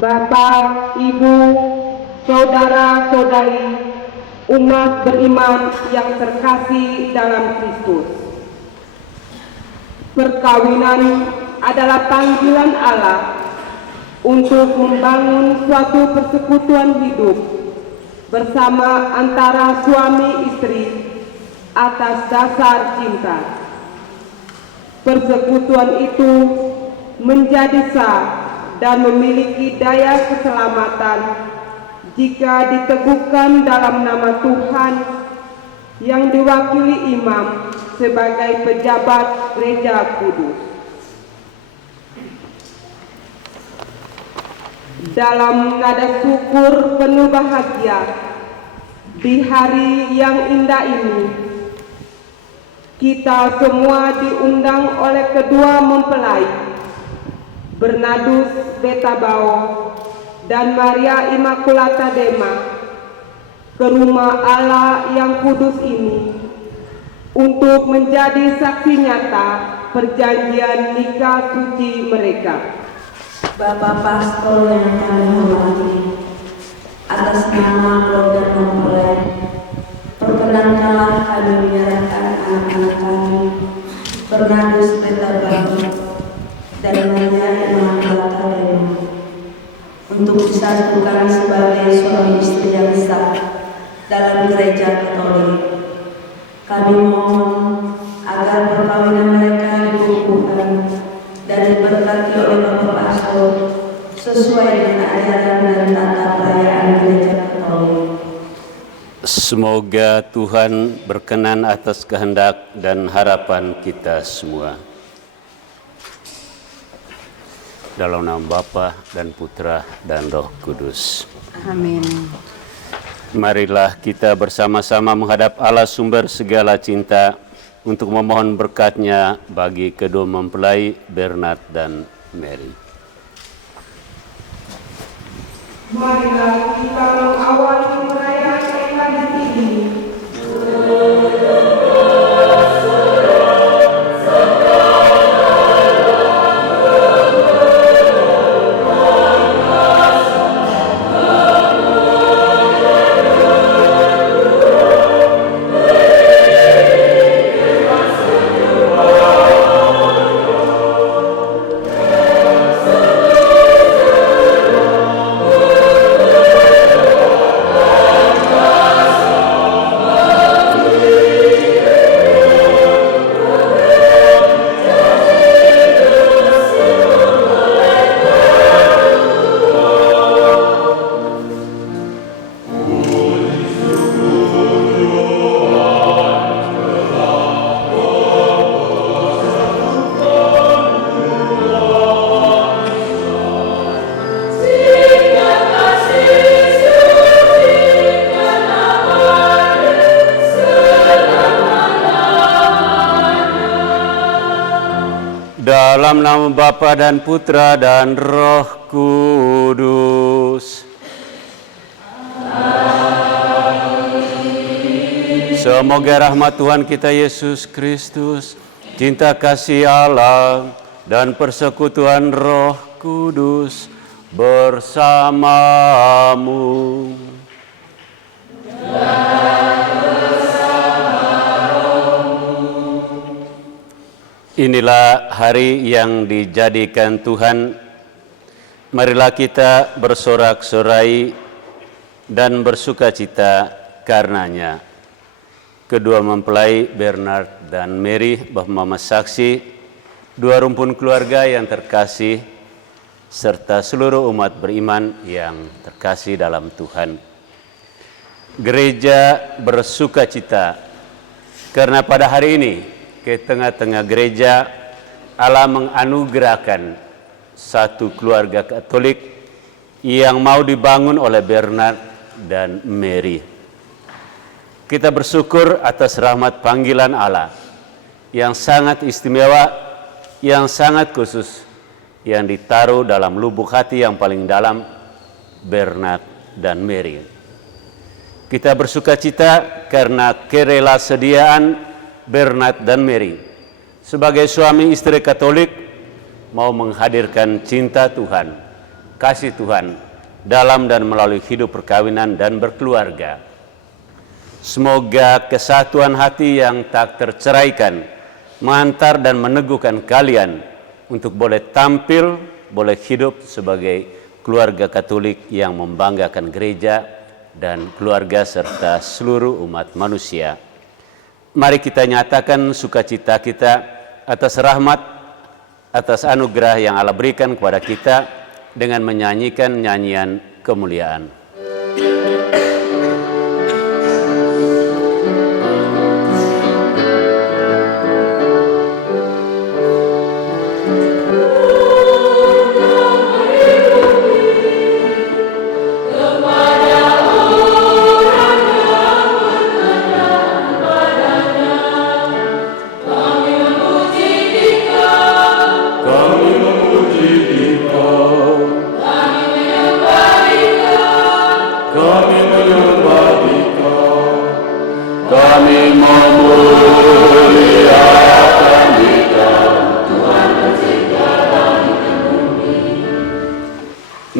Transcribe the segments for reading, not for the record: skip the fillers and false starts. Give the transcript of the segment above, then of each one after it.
Bapak, Ibu, saudara-saudari, umat beriman yang terkasih dalam Kristus. Perkawinan adalah panggilan Allah untuk membangun suatu persekutuan hidup bersama antara suami istri atas dasar cinta. Persekutuan itu menjadi sah dan memiliki daya keselamatan jika diteguhkan dalam nama Tuhan yang diwakili imam sebagai pejabat Gereja Kudus. Dalam nada syukur penuh bahagia di hari yang indah ini, kita semua diundang oleh kedua mempelai Bernardus Betabao dan Maria Immaculata Dema ke rumah Allah yang kudus ini untuk menjadi saksi nyata perjanjian nikah suci mereka. Bapak Pastor yang kami hormati, atas nama keluarga mempelai, perkenankanlah kami menyerahkan anak-anak kami, Bernardus Betabao dan Maria Immaculata Dema, untuk disatukan sebagai suami istri yang sah dalam Gereja Katolik. Kami mohon agar perkawinan mereka dikukuhkan dan diberkati oleh Bapak Pastor sesuai dengan ajaran dan tata perayaan Gereja Katolik. Semoga Tuhan berkenan atas kehendak dan harapan kita semua. Dalam nama Bapa dan Putra dan Roh Kudus. Amin. Marilah kita bersama-sama menghadap Allah sumber segala cinta untuk memohon berkat-Nya bagi kedua mempelai Bernard dan Mary. Marilah kita mengawali perayaan Ekaristi ini. Dalam nama Bapa dan Putra dan Roh Kudus. Semoga rahmat Tuhan kita Yesus Kristus, cinta kasih Allah, dan persekutuan Roh Kudus bersamamu. Inilah hari yang dijadikan Tuhan. Marilah kita bersorak-sorai dan bersukacita karenanya. Kedua mempelai Bernard dan Mary, Mama Saksi, dua rumpun keluarga yang terkasih, serta seluruh umat beriman yang terkasih dalam Tuhan. Gereja bersukacita karena pada hari ini ke tengah-tengah gereja Allah menganugerahkan satu keluarga Katolik yang mau dibangun oleh Bernard dan Mary. Kita bersyukur atas rahmat panggilan Allah yang sangat istimewa, yang sangat khusus, yang ditaruh dalam lubuk hati yang paling dalam Bernard dan Mary. Kita bersukacita karena kerelasediaan Bernard dan Mary sebagai suami istri Katolik mau menghadirkan cinta Tuhan, kasih Tuhan dalam dan melalui hidup perkawinan dan berkeluarga. Semoga kesatuan hati yang tak terceraikan mengantar dan meneguhkan kalian untuk boleh tampil, boleh hidup sebagai keluarga Katolik yang membanggakan gereja dan keluarga serta seluruh umat manusia. Mari kita nyatakan sukacita kita atas rahmat, atas anugerah yang Allah berikan kepada kita dengan menyanyikan nyanyian kemuliaan.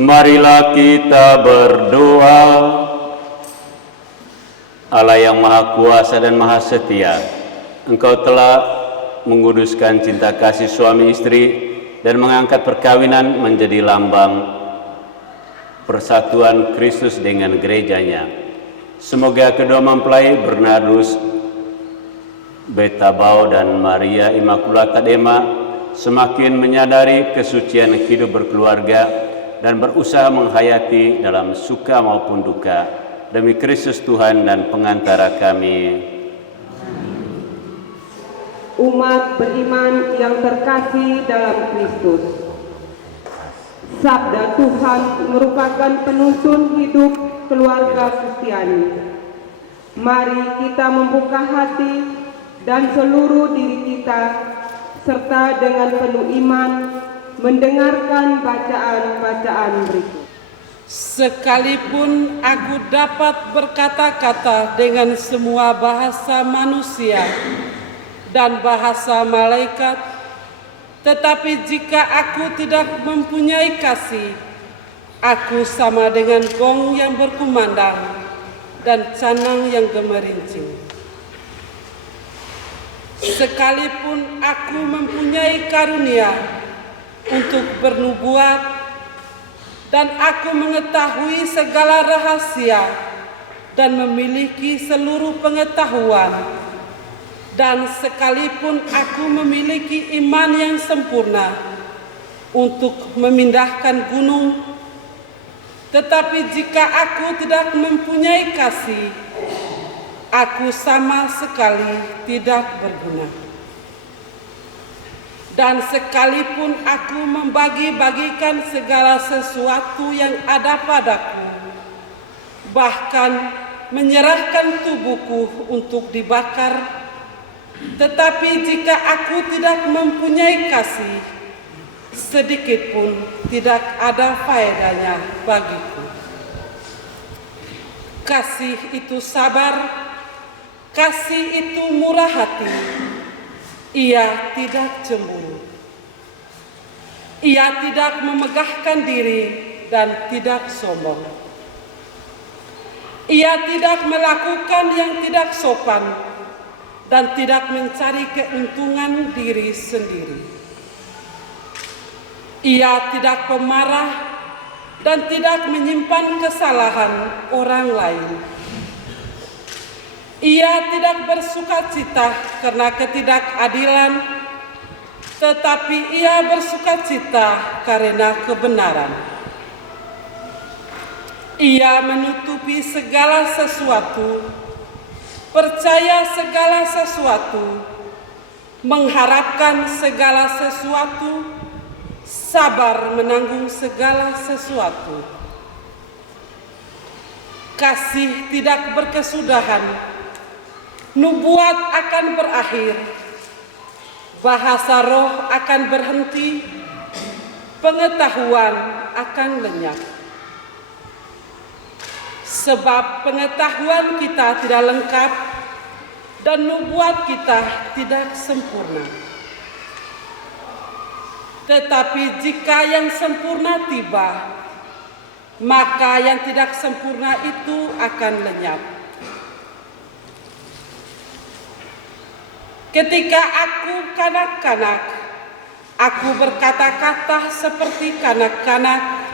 Marilah kita berdoa. Allah yang Maha Kuasa dan Maha Setia, Engkau telah menguduskan cinta kasih suami istri dan mengangkat perkawinan menjadi lambang persatuan Kristus dengan gerejanya. Semoga kedua mempelai Bernardus Betabao dan Maria Immaculata Dema semakin menyadari kesucian hidup berkeluarga dan berusaha menghayati dalam suka maupun duka demi Kristus Tuhan dan pengantara kami. Umat beriman yang terkasih dalam Kristus, sabda Tuhan merupakan penuntun hidup keluarga Kristiani. Mari kita membuka hati dan seluruh diri kita serta dengan penuh iman mendengarkan bacaan-bacaan berikut. Sekalipun aku dapat berkata-kata dengan semua bahasa manusia dan bahasa malaikat, tetapi jika aku tidak mempunyai kasih, aku sama dengan gong yang berkumandang dan canang yang gemerincing. Sekalipun aku mempunyai karunia untuk bernubuat dan aku mengetahui segala rahasia dan memiliki seluruh pengetahuan, dan sekalipun aku memiliki iman yang sempurna untuk memindahkan gunung, tetapi jika aku tidak mempunyai kasih, aku sama sekali tidak berguna. Dan sekalipun aku membagi-bagikan segala sesuatu yang ada padaku, bahkan menyerahkan tubuhku untuk dibakar, tetapi jika aku tidak mempunyai kasih, sedikit pun tidak ada faedahnya bagiku. Kasih itu sabar, kasih itu murah hati, ia tidak cemburu. Ia tidak memegahkan diri dan tidak sombong. Ia tidak melakukan yang tidak sopan dan tidak mencari keuntungan diri sendiri. Ia tidak pemarah dan tidak menyimpan kesalahan orang lain. Ia tidak bersukacita karena ketidakadilan, tetapi ia bersukacita karena kebenaran. Ia menutupi segala sesuatu, percaya segala sesuatu, mengharapkan segala sesuatu, sabar menanggung segala sesuatu. Kasih tidak berkesudahan, nubuat akan berakhir, bahasa roh akan berhenti, pengetahuan akan lenyap. Sebab pengetahuan kita tidak lengkap dan nubuat kita tidak sempurna. Tetapi jika yang sempurna tiba, maka yang tidak sempurna itu akan lenyap. Ketika aku kanak-kanak, aku berkata-kata seperti kanak-kanak,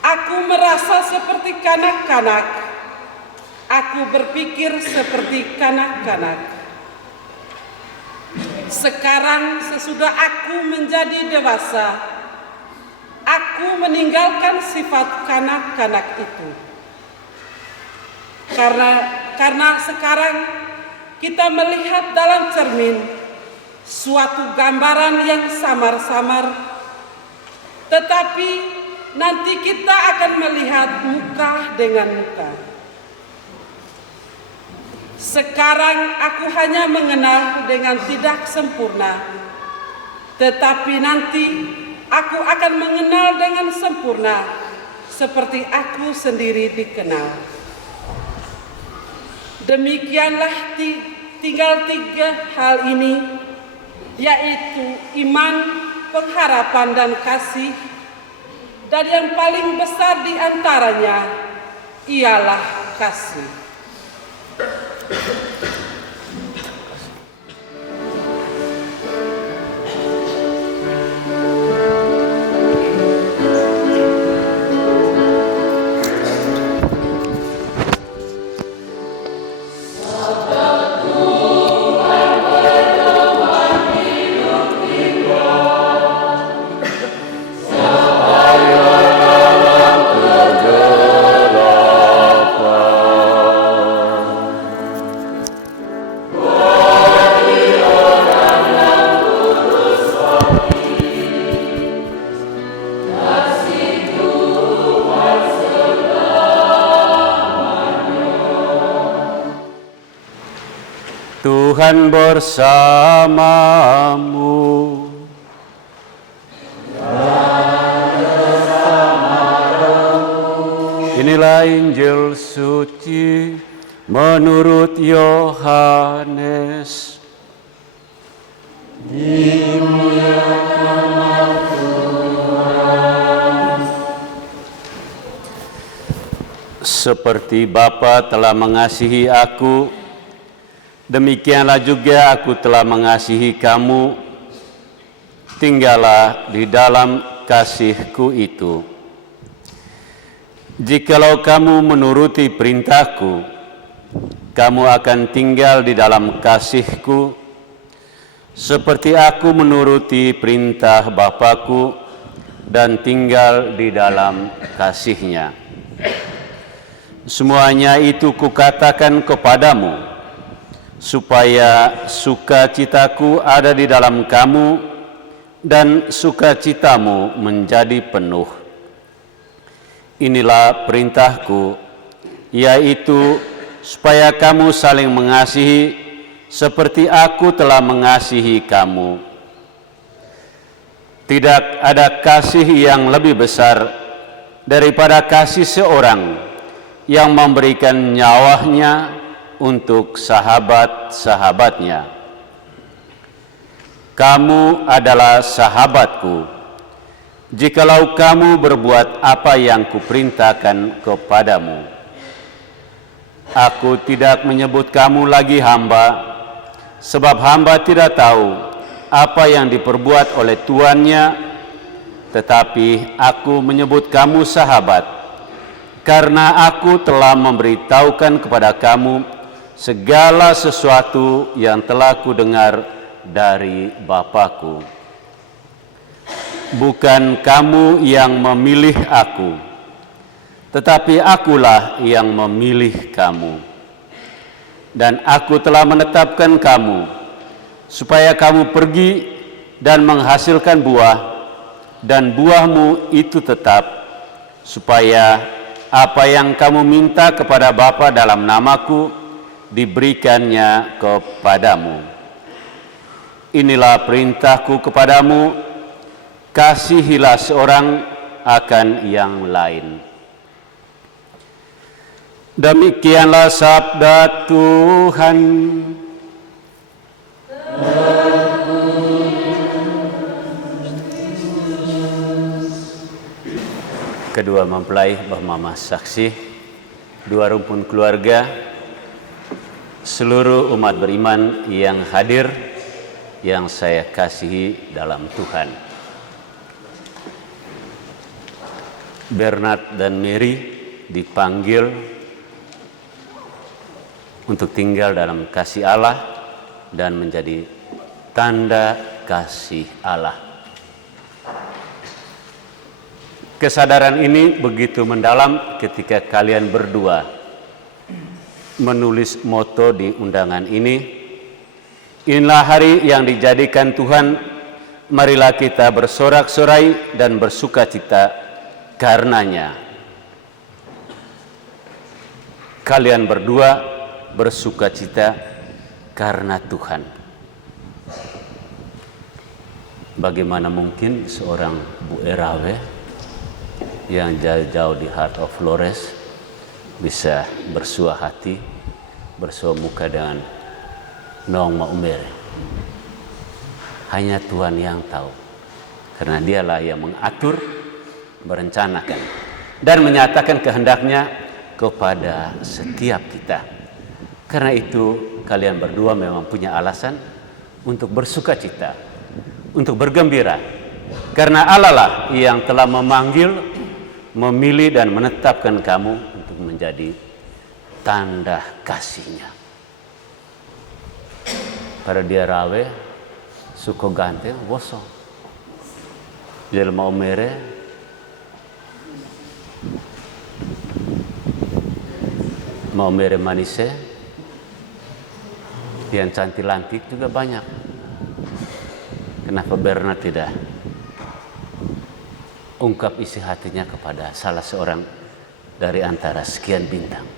aku merasa seperti kanak-kanak, aku berpikir seperti kanak-kanak. Sekarang sesudah aku menjadi dewasa, aku meninggalkan sifat kanak-kanak itu. Karena sekarang kita melihat dalam cermin suatu gambaran yang samar-samar, tetapi nanti kita akan melihat muka dengan muka. Sekarang aku hanya mengenal dengan tidak sempurna, tetapi nanti aku akan mengenal dengan sempurna, seperti aku sendiri dikenal. Demikianlah tinggal 3 hal ini, yaitu iman, pengharapan, dan kasih. Dan yang paling besar di antaranya ialah kasih. Tuhan bersamamu. Inilah Injil suci menurut Yohanes. Dimuliakanlah Tuhan. Seperti Bapa telah mengasihi aku, demikianlah juga aku telah mengasihi kamu. Tinggallah di dalam kasihku itu. Jikalau kamu menuruti perintahku, kamu akan tinggal di dalam kasihku, seperti aku menuruti perintah Bapa-Ku dan tinggal di dalam kasih-Nya. Semuanya itu kukatakan kepadamu, supaya sukacitaku ada di dalam kamu dan sukacitamu menjadi penuh. Inilah perintahku, yaitu supaya kamu saling mengasihi seperti aku telah mengasihi kamu. Tidak ada kasih yang lebih besar daripada kasih seorang yang memberikan nyawanya untuk sahabat-sahabatnya. Kamu adalah sahabatku, jikalau kamu berbuat apa yang kuperintahkan kepadamu. Aku tidak menyebut kamu lagi hamba, sebab hamba tidak tahu apa yang diperbuat oleh tuannya, tetapi aku menyebut kamu sahabat, karena aku telah memberitahukan kepada kamu segala sesuatu yang telah kudengar dari Bapa-Ku. Bukan kamu yang memilih aku, tetapi akulah yang memilih kamu. Dan aku telah menetapkan kamu supaya kamu pergi dan menghasilkan buah, dan buahmu itu tetap, supaya apa yang kamu minta kepada Bapa dalam namaku diberikannya kepadamu. Inilah perintahku kepadamu, kasihilah seorang akan yang lain. Demikianlah sabda Tuhan. Kedua mempelai bermamah saksi, dua rumpun keluarga, seluruh umat beriman yang hadir, yang saya kasihi dalam Tuhan. Bernard dan Mary dipanggil untuk tinggal dalam kasih Allah dan menjadi tanda kasih Allah. Kesadaran ini begitu mendalam ketika kalian berdua menulis moto di undangan ini. Inilah hari yang dijadikan Tuhan, marilah kita bersorak-sorai dan bersukacita karenanya. Kalian berdua bersukacita karena Tuhan. Bagaimana mungkin seorang Bu Erawe yang jauh-jauh di Heart of Flores bisa bersua hati, bersua muka dengan Nong Maumere? Hanya Tuhan yang tahu, karena dialah yang mengatur, merencanakan, dan menyatakan kehendaknya kepada setiap kita. Karena itu kalian berdua memang punya alasan untuk bersukacita, untuk bergembira, karena Allah lah yang telah memanggil, memilih dan menetapkan kamu untuk menjadi tanda kasih-Nya. Para dia rawe suko ganteng woso jelma omere maumere manise, yang cantik-lantik juga banyak. Kenapa Bernard tidak ungkap isi hatinya kepada salah seorang dari antara sekian bintang?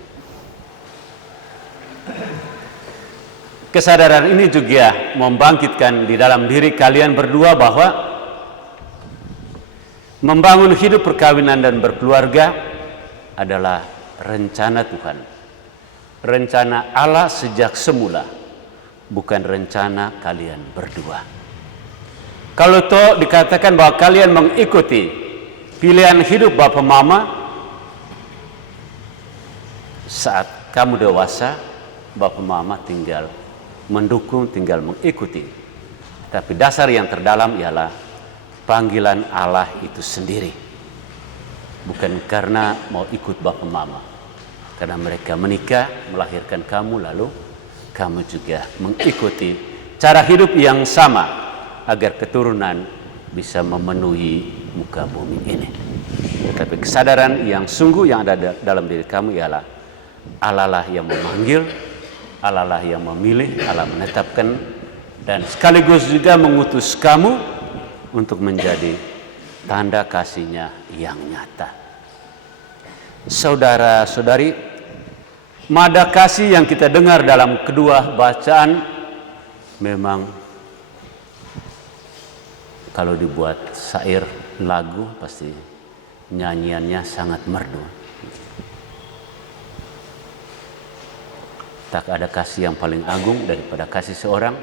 Kesadaran ini juga membangkitkan di dalam diri kalian berdua bahwa membangun hidup perkawinan dan berkeluarga adalah rencana Tuhan, rencana Allah sejak semula, bukan rencana kalian berdua. Kalau toh dikatakan bahwa kalian mengikuti pilihan hidup Bapak Mama, saat kamu dewasa, Bapak Mama tinggal mendukung, tinggal mengikuti. Tapi dasar yang terdalam ialah panggilan Allah itu sendiri. Bukan karena mau ikut Bapak Mama, karena mereka menikah, melahirkan kamu, lalu kamu juga mengikuti cara hidup yang sama agar keturunan bisa memenuhi muka bumi ini. Tetapi kesadaran yang sungguh yang ada dalam diri kamu ialah Allah lah yang memanggil, Allah lah yang memilih, Allah menetapkan, dan sekaligus juga mengutus kamu untuk menjadi tanda kasih-Nya yang nyata. Saudara-saudari, mada kasih yang kita dengar dalam kedua bacaan memang Kalau dibuat syair lagu pasti nyanyiannya sangat merdu. Tak ada kasih yang paling agung daripada kasih seorang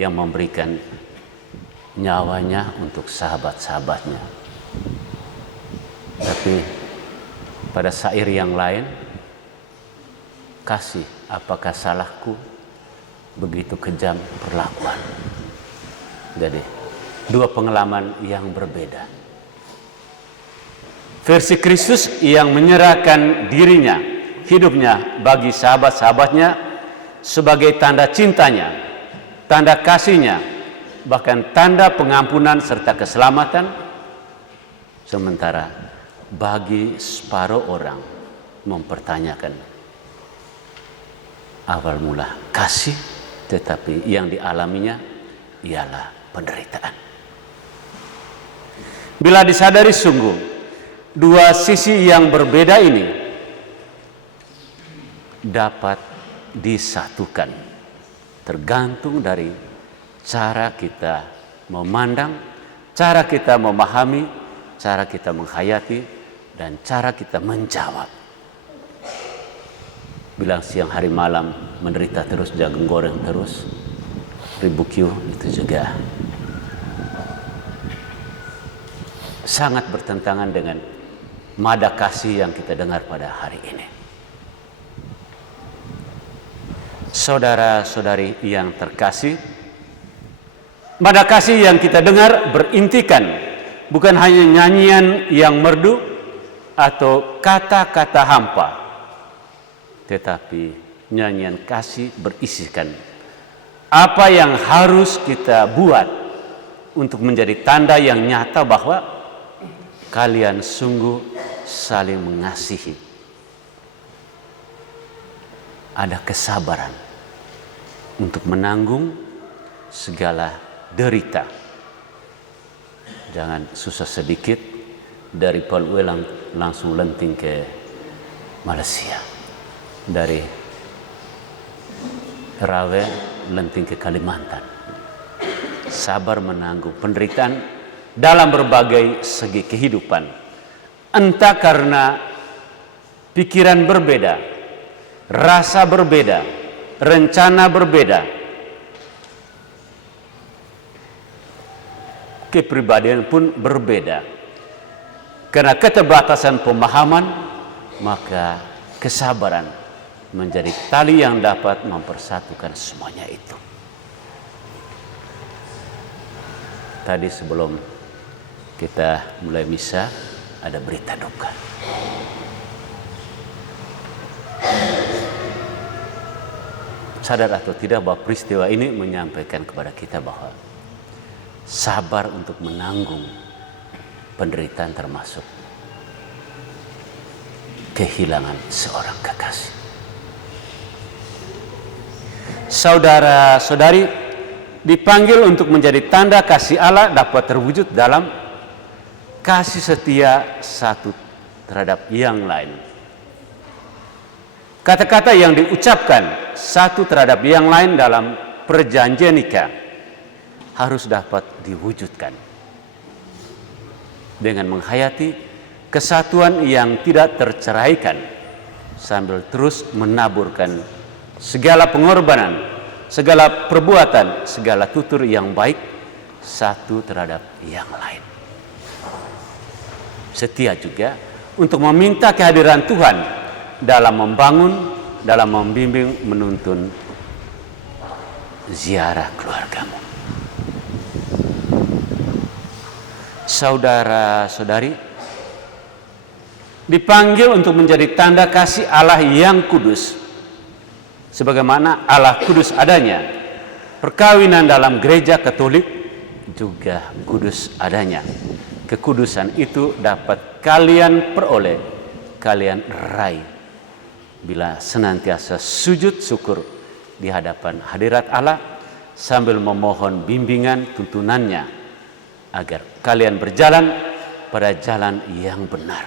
yang memberikan nyawanya untuk sahabat-sahabatnya. Tapi pada syair yang lain, kasih apakah salahku begitu kejam perlakuan. Jadi dua pengalaman yang berbeda. Versi Kristus yang menyerahkan dirinya, hidupnya bagi sahabat-sahabatnya sebagai tanda cintanya, tanda kasihnya, bahkan tanda pengampunan serta keselamatan. Sementara bagi separuh orang mempertanyakan awal mula kasih, tetapi yang dialaminya ialah penderitaan. Bila disadari sungguh dua sisi yang berbeda ini dapat disatukan, tergantung dari cara kita memandang, cara kita memahami, cara kita menghayati, dan cara kita menjawab. Bilang siang hari malam menderita terus, jagung goreng terus, ribukyu itu juga sangat bertentangan dengan mada kasih yang kita dengar pada hari ini. Saudara-saudari yang terkasih, mada kasih yang kita dengar berintikan bukan hanya nyanyian yang merdu atau kata-kata hampa, tetapi nyanyian kasih berisikan apa yang harus kita buat untuk menjadi tanda yang nyata bahwa kalian sungguh saling mengasihi. Ada kesabaran untuk menanggung segala derita. Jangan susah sedikit dari Palu langsung lenting ke Malaysia, dari Rawe lenting ke Kalimantan. Sabar menanggung penderitaan dalam berbagai segi kehidupan, entah karena pikiran berbeda, rasa berbeda, rencana berbeda, kepribadian pun berbeda. Karena keterbatasan pemahaman, maka kesabaran menjadi tali yang dapat mempersatukan semuanya itu. Tadi sebelum kita mulai misa ada berita duka. Sadar atau tidak bahwa peristiwa ini menyampaikan kepada kita bahwa sabar untuk menanggung penderitaan termasuk kehilangan seorang kekasih. Saudara-saudari dipanggil untuk menjadi tanda kasih Allah dapat terwujud dalam kasih setia satu terhadap yang lain. Kata-kata yang diucapkan satu terhadap yang lain dalam perjanjian nikah harus dapat diwujudkan dengan menghayati kesatuan yang tidak terceraikan sambil terus menaburkan segala pengorbanan, segala perbuatan, segala tutur yang baik satu terhadap yang lain. Setia juga untuk meminta kehadiran Tuhan dalam membangun, dalam membimbing, menuntun ziarah keluargamu. Saudara-saudari dipanggil untuk menjadi tanda kasih Allah yang kudus. Sebagaimana Allah kudus adanya, perkawinan dalam gereja Katolik juga kudus adanya. Kekudusan itu dapat kalian peroleh, kalian raih bila senantiasa sujud syukur di hadapan hadirat Allah sambil memohon bimbingan tuntunannya agar kalian berjalan pada jalan yang benar.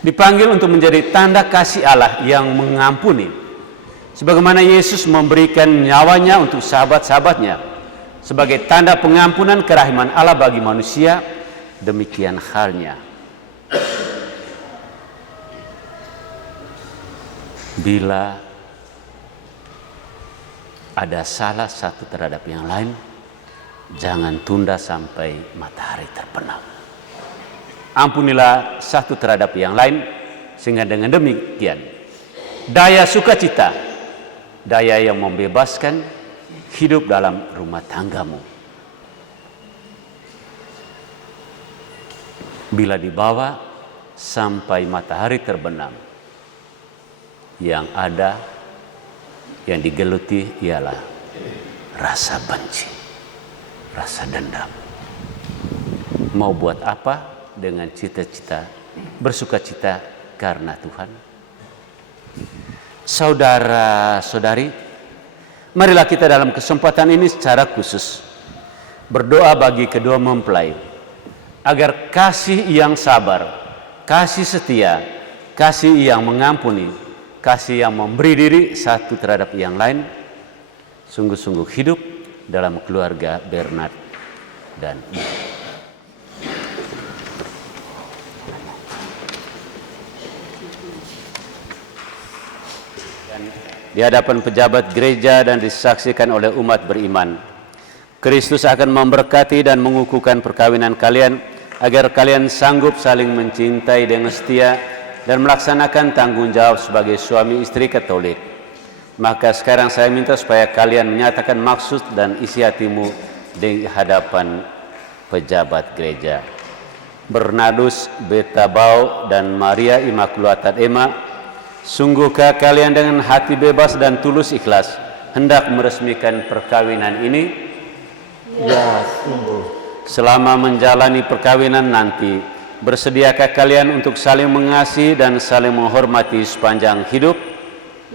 Dipanggil untuk menjadi tanda kasih Allah yang mengampuni. Sebagaimana Yesus memberikan nyawanya untuk sahabat-sahabatnya. sebagai tanda pengampunan kerahiman Allah bagi manusia, demikian halnya bila ada salah satu terhadap yang lain, jangan tunda sampai matahari terbenam. Ampunilah satu terhadap yang lain, sehingga dengan demikian daya sukacita, daya yang membebaskan hidup dalam rumah tanggamu, bila dibawa sampai matahari terbenam, yang ada, yang digeluti ialah rasa benci, rasa dendam. Mau buat apa dengan cita-cita bersukacita karena Tuhan? Saudara-saudari, marilah kita dalam kesempatan ini secara khusus berdoa bagi kedua mempelai, agar kasih yang sabar, kasih setia, kasih yang mengampuni, kasih yang memberi diri satu terhadap yang lain sungguh-sungguh hidup dalam keluarga Bernard dan di hadapan pejabat gereja dan disaksikan oleh umat beriman. Kristus akan memberkati dan mengukuhkan perkawinan kalian, agar kalian sanggup saling mencintai dengan setia dan melaksanakan tanggung jawab sebagai suami istri Katolik. Maka sekarang saya minta supaya kalian menyatakan maksud dan isi hatimu di hadapan pejabat gereja. Bernardus Betabau dan Maria Immaculata Emma, sungguhkah kalian dengan hati bebas dan tulus ikhlas hendak meresmikan perkawinan ini? Ya, sungguh. Selama menjalani perkawinan nanti, bersediakah kalian untuk saling mengasihi dan saling menghormati sepanjang hidup?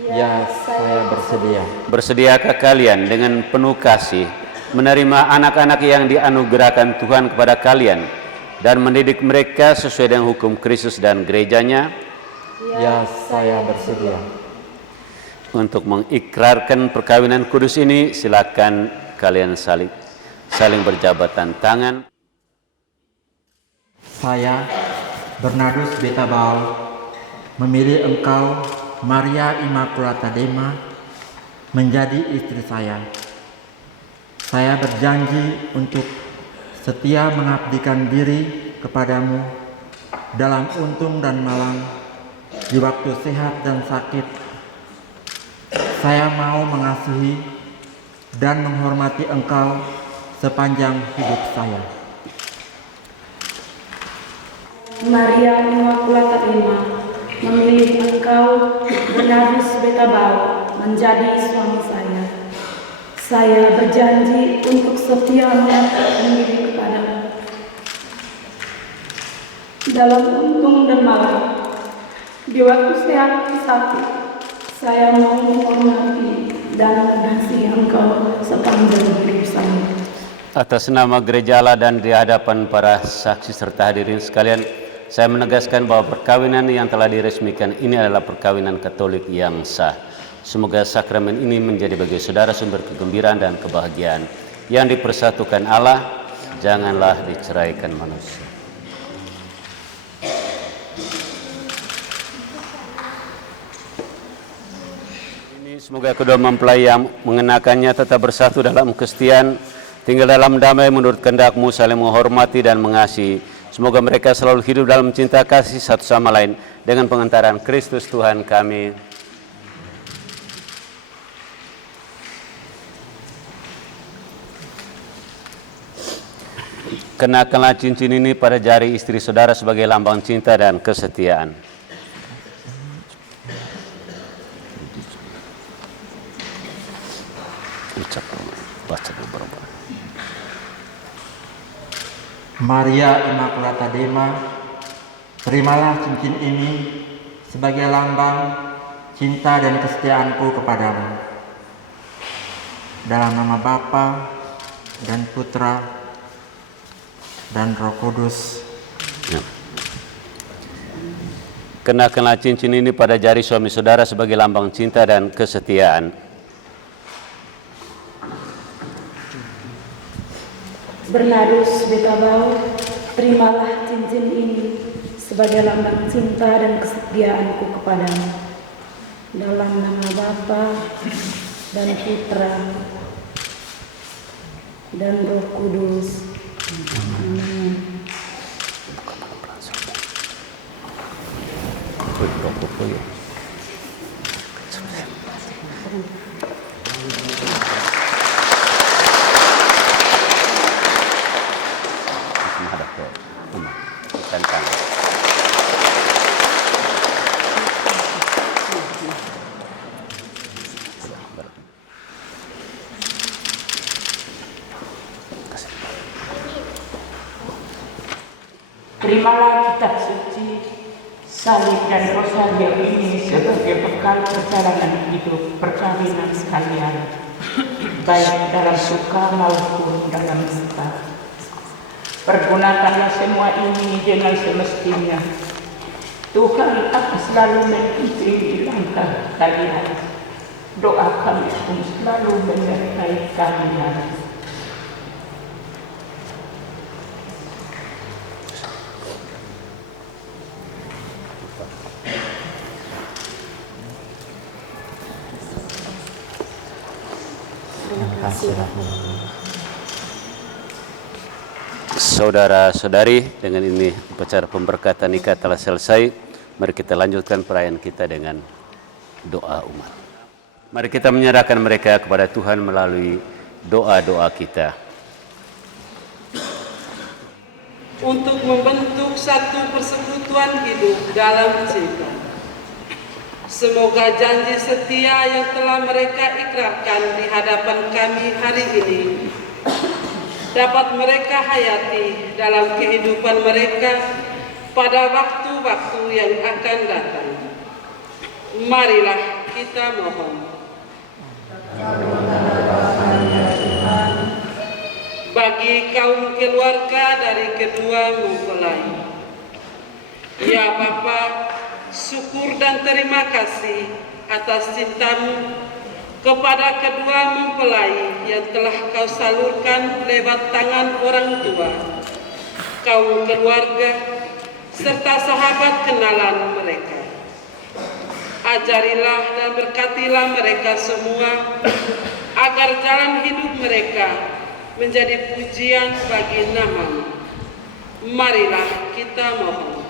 Ya, saya bersedia. Bersediakah kalian dengan penuh kasih menerima anak-anak yang dianugerahkan Tuhan kepada kalian dan mendidik mereka sesuai dengan hukum Kristus dan gerejanya? Ya, saya bersedia. Untuk mengikrarkan perkawinan kudus ini, silakan kalian saling berjabatan tangan. Saya, Bernardus Betabau, memilih engkau, Maria Immaculata Emma, menjadi istri saya. Saya berjanji untuk setia mengabdikan diri kepadamu dalam untung dan malang, di waktu sehat dan sakit. Saya mau mengasihi dan menghormati engkau sepanjang hidup saya. Maria Immaculata Emma, memilih engkau, Bernardus Betabau, menjadi suami saya. Saya berjanji untuk setia mengabdikan diri kepadamu dalam untung dan malang, di waktu sehat dan sakit. Saya mau menghormati dan mengasihi engkau sepanjang hidup saya. Atas nama Gereja Allah dan di hadapan para saksi serta hadirin sekalian, saya menegaskan bahwa perkawinan yang telah diresmikan ini adalah perkawinan Katolik yang sah. Semoga sakramen ini menjadi bagi saudara sumber kegembiraan dan kebahagiaan. Yang dipersatukan Allah, janganlah diceraikan manusia. Semoga kedua mempelai yang mengenakannya tetap bersatu dalam kesetiaan, tinggal dalam damai menurut kehendak-Mu, saling menghormati dan mengasihi. Semoga mereka selalu hidup dalam cinta kasih satu sama lain dengan pengantaran Kristus Tuhan kami. Kenakanlah cincin ini pada jari istri saudara sebagai lambang cinta dan kesetiaan. Maria Immaculata Emma, terimalah cincin ini sebagai lambang cinta dan kesetiaanku kepadamu. Dalam nama Bapa dan Putra dan Roh Kudus. Ya. Kenakanlah cincin ini pada jari suami saudara sebagai lambang cinta dan kesetiaan. Bernardus Betabau, terimalah cincin ini sebagai lambang cinta dan kesetiaanku kepadamu. Dalam nama Bapa dan Putra dan Roh Kudus. Amin. Terimalah kitab suci, salib dan rosario ini sebagai bekal perjalanan hidup perkawinan kalian, baik dalam suka maupun dalam duka. Pergunakanlah semua ini dengan semestinya. Tuhan akan selalu mengiringi langkah kalian. Doa kami pun selalu menyertai kalian. Saudara-saudari, dengan ini upacara pemberkatan nikah telah selesai. Mari kita lanjutkan perayaan kita dengan doa umat. Mari kita menyerahkan mereka kepada Tuhan melalui doa-doa kita. Untuk membentuk satu persekutuan hidup dalam cinta. Semoga janji setia yang telah mereka ikrarkan di hadapan kami hari ini dapat mereka hayati dalam kehidupan mereka pada waktu-waktu yang akan datang. Marilah kita mohon. Bagi kaum keluarga dari kedua mempelai, ya Bapa, syukur dan terima kasih atas cintamu kepada kedua mempelai yang telah kau salurkan lewat tangan orang tua, kaum keluarga, serta sahabat kenalan mereka. Ajarilah dan berkatilah mereka semua, agar jalan hidup mereka menjadi pujian bagi nama-Mu. Marilah kita mohon.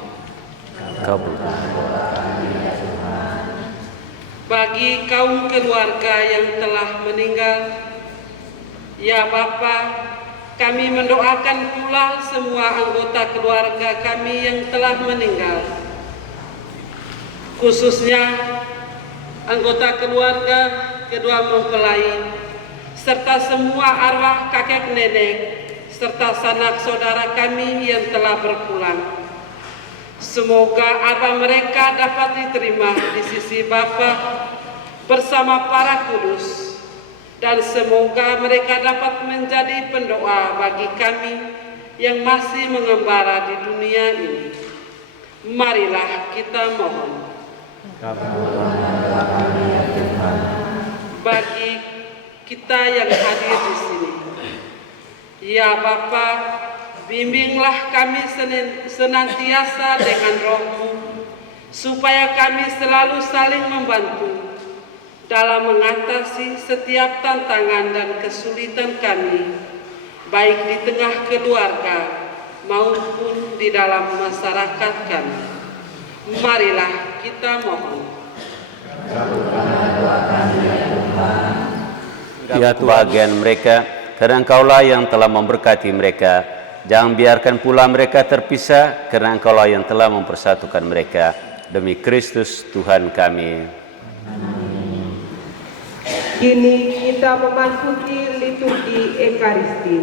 Bagi kaum keluarga yang telah meninggal, ya Bapa, kami mendoakan pula semua anggota keluarga kami yang telah meninggal, khususnya anggota keluarga kedua mempelai, serta semua arwah kakek nenek, serta sanak saudara kami yang telah berpulang. Semoga arwah mereka dapat diterima di sisi Bapa bersama para kudus, dan semoga mereka dapat menjadi pendoa bagi kami yang masih mengembara di dunia ini. Marilah kita mohon. Bagi kita yang hadir di sini, ya Bapa, bimbinglah kami senantiasa dengan Roh-Mu, supaya kami selalu saling membantu dalam mengatasi setiap tantangan dan kesulitan kami, baik di tengah keluarga maupun di dalam masyarakat kami. Marilah kita mohon. Ya kebahagiaan mereka, karena Engkaulah yang telah memberkati mereka. Jangan biarkan pula mereka terpisah, karena Engkaulah yang telah mempersatukan mereka. Demi Kristus Tuhan kami. Kini kita memasuki liturgi Ekaristi.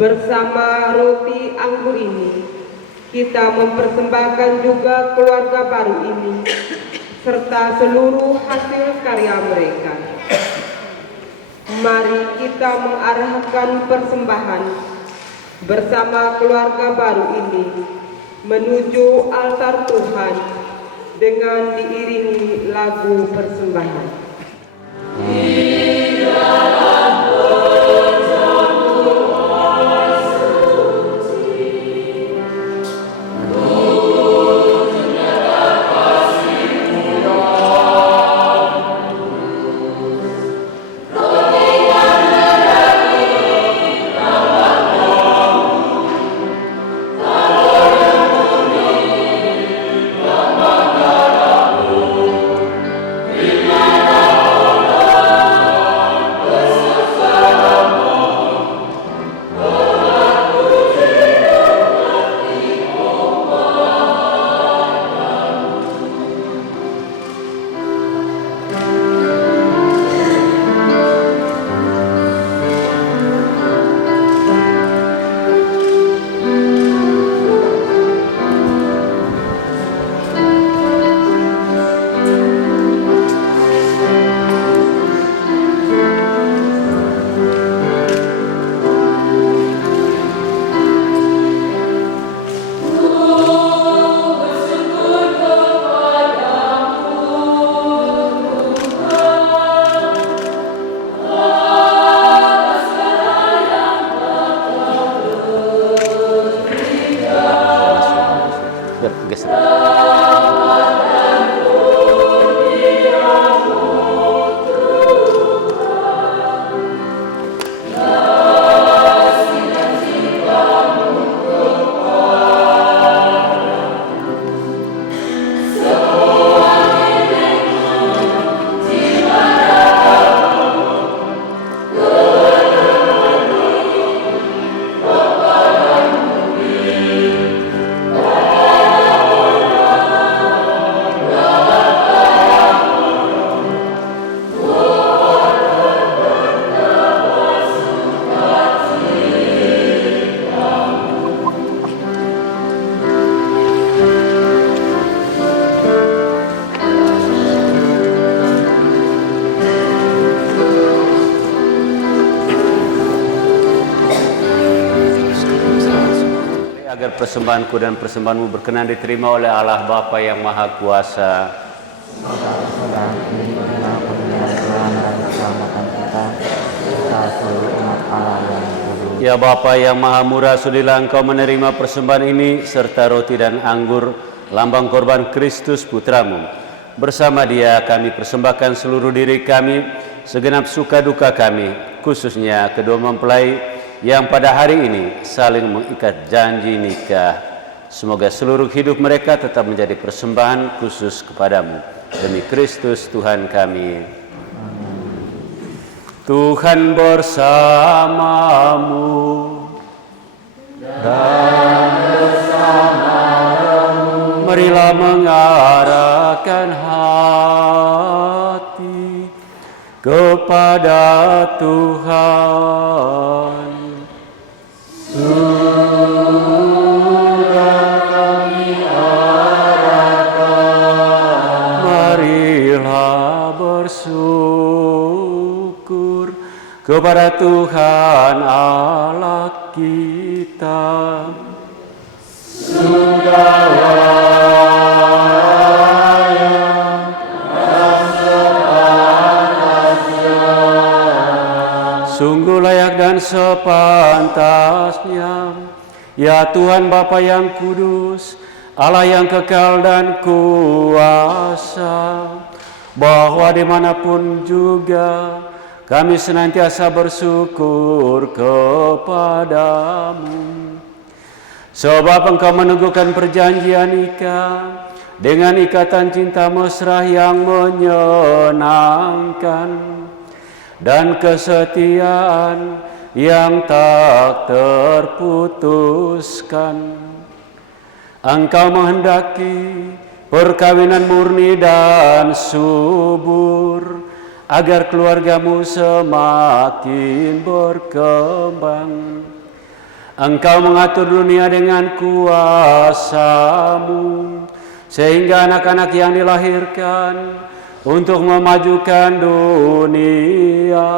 Bersama roti anggur ini, kita mempersembahkan juga keluarga baru ini, serta seluruh hasil karya mereka. Mari kita mengarahkan persembahan bersama keluarga baru ini menuju altar Tuhan dengan diiringi lagu persembahan. Di dalam persembahanku dan persembahanmu berkenan diterima oleh Allah Bapa yang Maha Kuasa. Saudara-saudara, inilah pemberian Tuhan dan keselamatan kita, serta seluruh umat Allah yang kudus. Ya Bapa yang Maha Murah, sudilah Engkau menerima persembahan ini serta roti dan anggur, lambang korban Kristus Putramu. Bersama Dia kami persembahkan seluruh diri kami, segenap suka duka kami, khususnya kedua mempelai yang pada hari ini saling mengikat janji nikah. Semoga seluruh hidup mereka tetap menjadi persembahan khusus kepadamu. Demi Kristus Tuhan kami. Tuhan bersamamu dan bersamamu. Marilah mengarahkan hati kepada Tuhan. Marilah bersyukur kepada Tuhan Allah kita. Sungguh layak dan sepantasnya, ya Tuhan Bapa yang kudus, Allah yang kekal dan kuasa, bahwa dimanapun juga kami senantiasa bersyukur kepadamu. Sebab Engkau meneguhkan perjanjian nikah dengan ikatan cinta mesra yang menyenangkan dan kesetiaan yang tak terputuskan. Engkau menghendaki perkawinan murni dan subur, agar keluargamu semakin berkembang. Engkau mengatur dunia dengan kuasa-Mu, sehingga anak-anak yang dilahirkan untuk memajukan dunia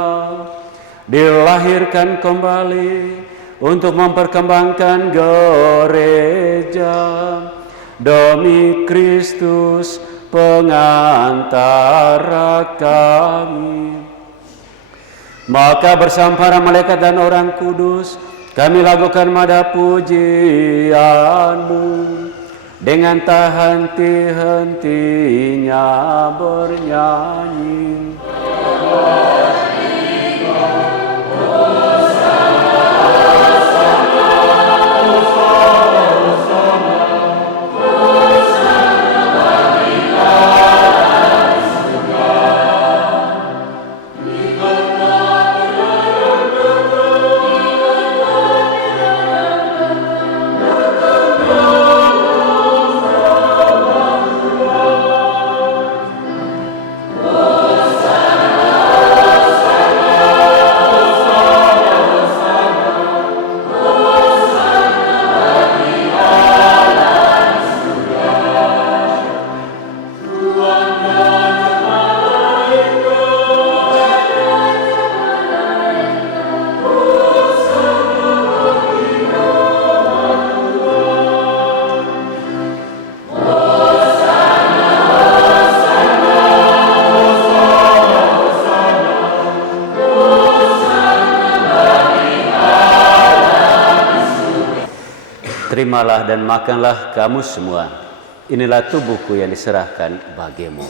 dilahirkan kembali untuk memperkembangkan gereja demi Kristus pengantara kami. Maka bersama para malaikat dan orang kudus kami lakukan nada pujian-Mu dengan tak henti-hentinya bernyanyi. Terimalah dan makanlah kamu semua. Inilah tubuhku yang diserahkan bagimu.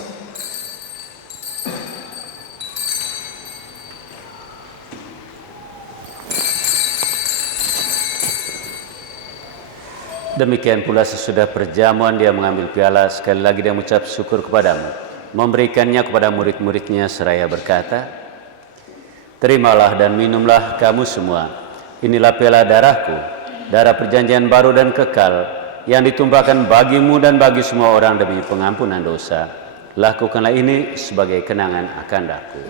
Demikian pula sesudah perjamuan dia mengambil piala, sekali lagi dia mengucap syukur kepadamu, memberikannya kepada murid-muridnya seraya berkata, terimalah dan minumlah kamu semua. Inilah piala darahku, darah perjanjian baru dan kekal, yang ditumpahkan bagimu dan bagi semua orang demi pengampunan dosa. Lakukanlah ini sebagai kenangan akan aku.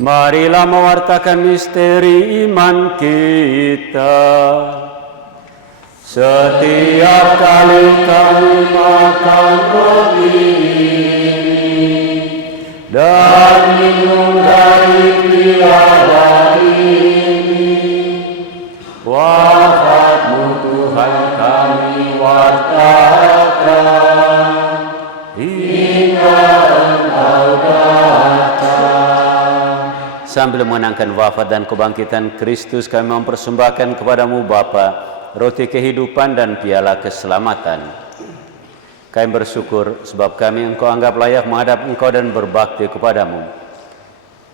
Marilah mewartakan misteri iman kita. Setiap kali kami makan roti ini dan minum dari piala ini, wafat-Mu Tuhan kami wartakan hingga Engkau datang. Sambil mengenangkan wafat dan kebangkitan Kristus, kami mempersembahkan kepada-Mu Bapa roti kehidupan dan piala keselamatan. Kami bersyukur sebab kami Engkau anggap layak menghadap Engkau dan berbakti kepada-Mu.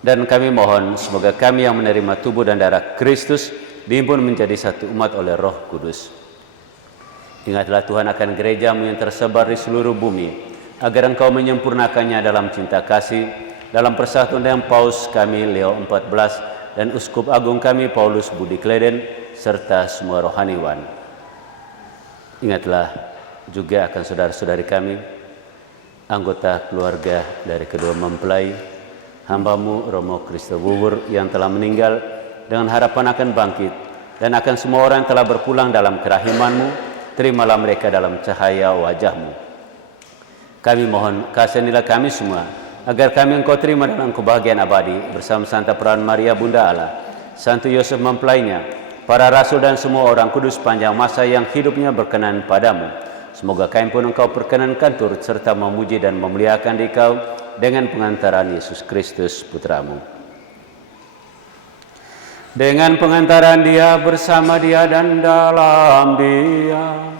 Dan kami mohon semoga kami yang menerima tubuh dan darah Kristus dihimpun menjadi satu umat oleh Roh Kudus. Ingatlah Tuhan akan gereja-Mu yang tersebar di seluruh bumi, agar Engkau menyempurnakannya dalam cinta kasih, dalam persatuan dengan Paus kami Leo XIV dan Uskup Agung kami Paulus Budi Kleden, serta semua rohaniwan. Ingatlah juga akan saudara-saudari kami, anggota keluarga dari kedua mempelai, hamba-Mu Romo Kristo Bubur yang telah meninggal dengan harapan akan bangkit, dan akan semua orang yang telah berpulang dalam kerahiman-Mu, terimalah mereka dalam cahaya wajah-Mu. Kami mohon kasihanilah kami semua, agar kami Engkau terima dalam kebahagiaan abadi bersama Santa Perawan Maria Bunda Allah, Santo Yosef mempelainya, para rasul dan semua orang kudus panjang masa yang hidupnya berkenan padamu. Semoga kami pun Engkau perkenankan turut serta memuji dan memuliakan Dikau dengan pengantaran Yesus Kristus Putra-Mu. Dengan pengantaran Dia, bersama Dia dan dalam Dia,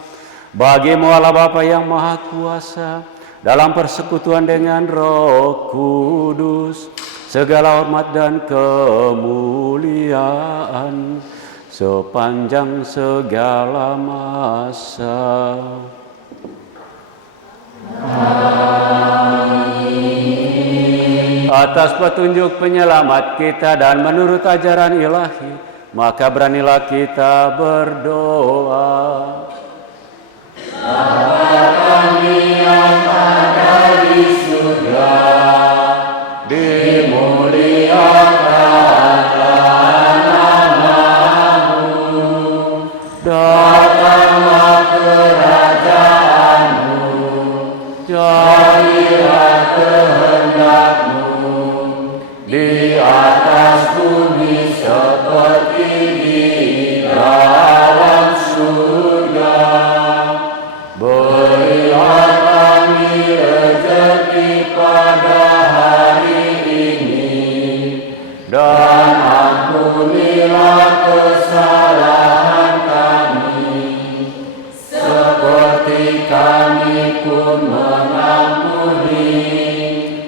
bagi-Mu Allah Bapa yang Maha Kuasa, dalam persekutuan dengan Roh Kudus, segala hormat dan kemuliaan sepanjang segala masa. Amin. Atas petunjuk penyelamat kita dan menurut ajaran ilahi, maka beranilah kita berdoa. Bapa kami yang ada di surga, dimuliakanlah nama-Mu, datanglah kerajaan-Mu, jadilah kehendak-Mu di atas bumi seperti di dalam surga. Berilah kami rezeki pada hari ini, dan ampunilah kesalahan kami, seperti kami pun mengampuni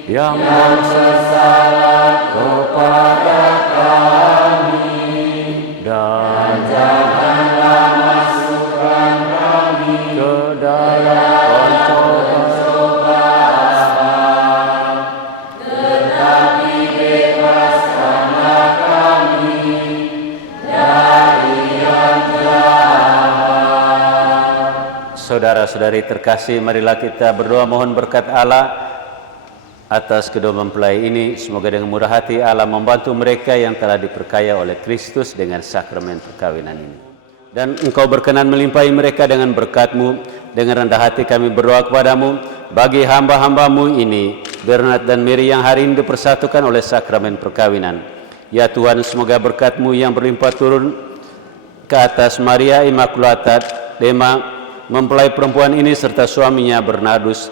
yang bersalah kepada kami, dan janganlah masukkan kami ke dalam pencobaan, tetapi bebaskanlah kami dari yang jahat. Saudara-saudari terkasih, marilah kita berdoa mohon berkat Allah atas kedua mempelai ini. Semoga dengan murah hati Allah membantu mereka yang telah diperkaya oleh Kristus dengan sakramen perkawinan ini. Dan Engkau berkenan melimpahi mereka dengan berkat-Mu. Dengan rendah hati kami berdoa kepada-Mu bagi hamba-hamba-Mu ini, Bernard dan Mary yang hari ini dipersatukan oleh sakramen perkawinan. Ya Tuhan, semoga berkat-Mu yang berlimpah turun ke atas Maria Immaculata Lema, mempelai perempuan ini, serta suaminya Bernardus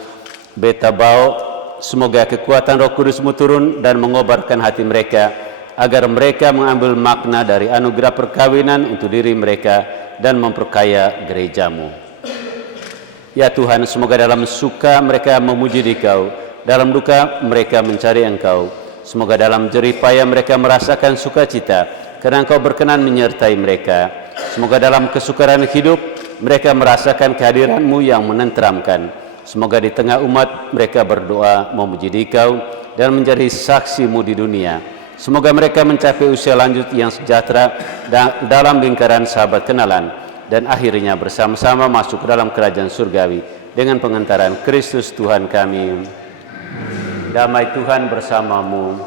Betabao. Semoga kekuatan Roh Kudus-Mu turun dan mengobarkan hati mereka, agar mereka mengambil makna dari anugerah perkawinan untuk diri mereka dan memperkaya gereja-Mu. Ya Tuhan, semoga dalam suka mereka memuji Dikau, dalam duka mereka mencari Engkau. Semoga dalam jerih payah mereka merasakan sukacita, karena Engkau berkenan menyertai mereka. Semoga dalam kesukaran hidup mereka merasakan kehadiran-Mu yang menenteramkan. Semoga di tengah umat mereka berdoa memuji Dikau dan menjadi saksi-Mu di dunia. Semoga mereka mencapai usia lanjut yang sejahtera dalam lingkaran sahabat kenalan, dan akhirnya bersama-sama masuk ke dalam kerajaan surgawi dengan pengantaran Kristus Tuhan kami. Damai Tuhan bersamamu.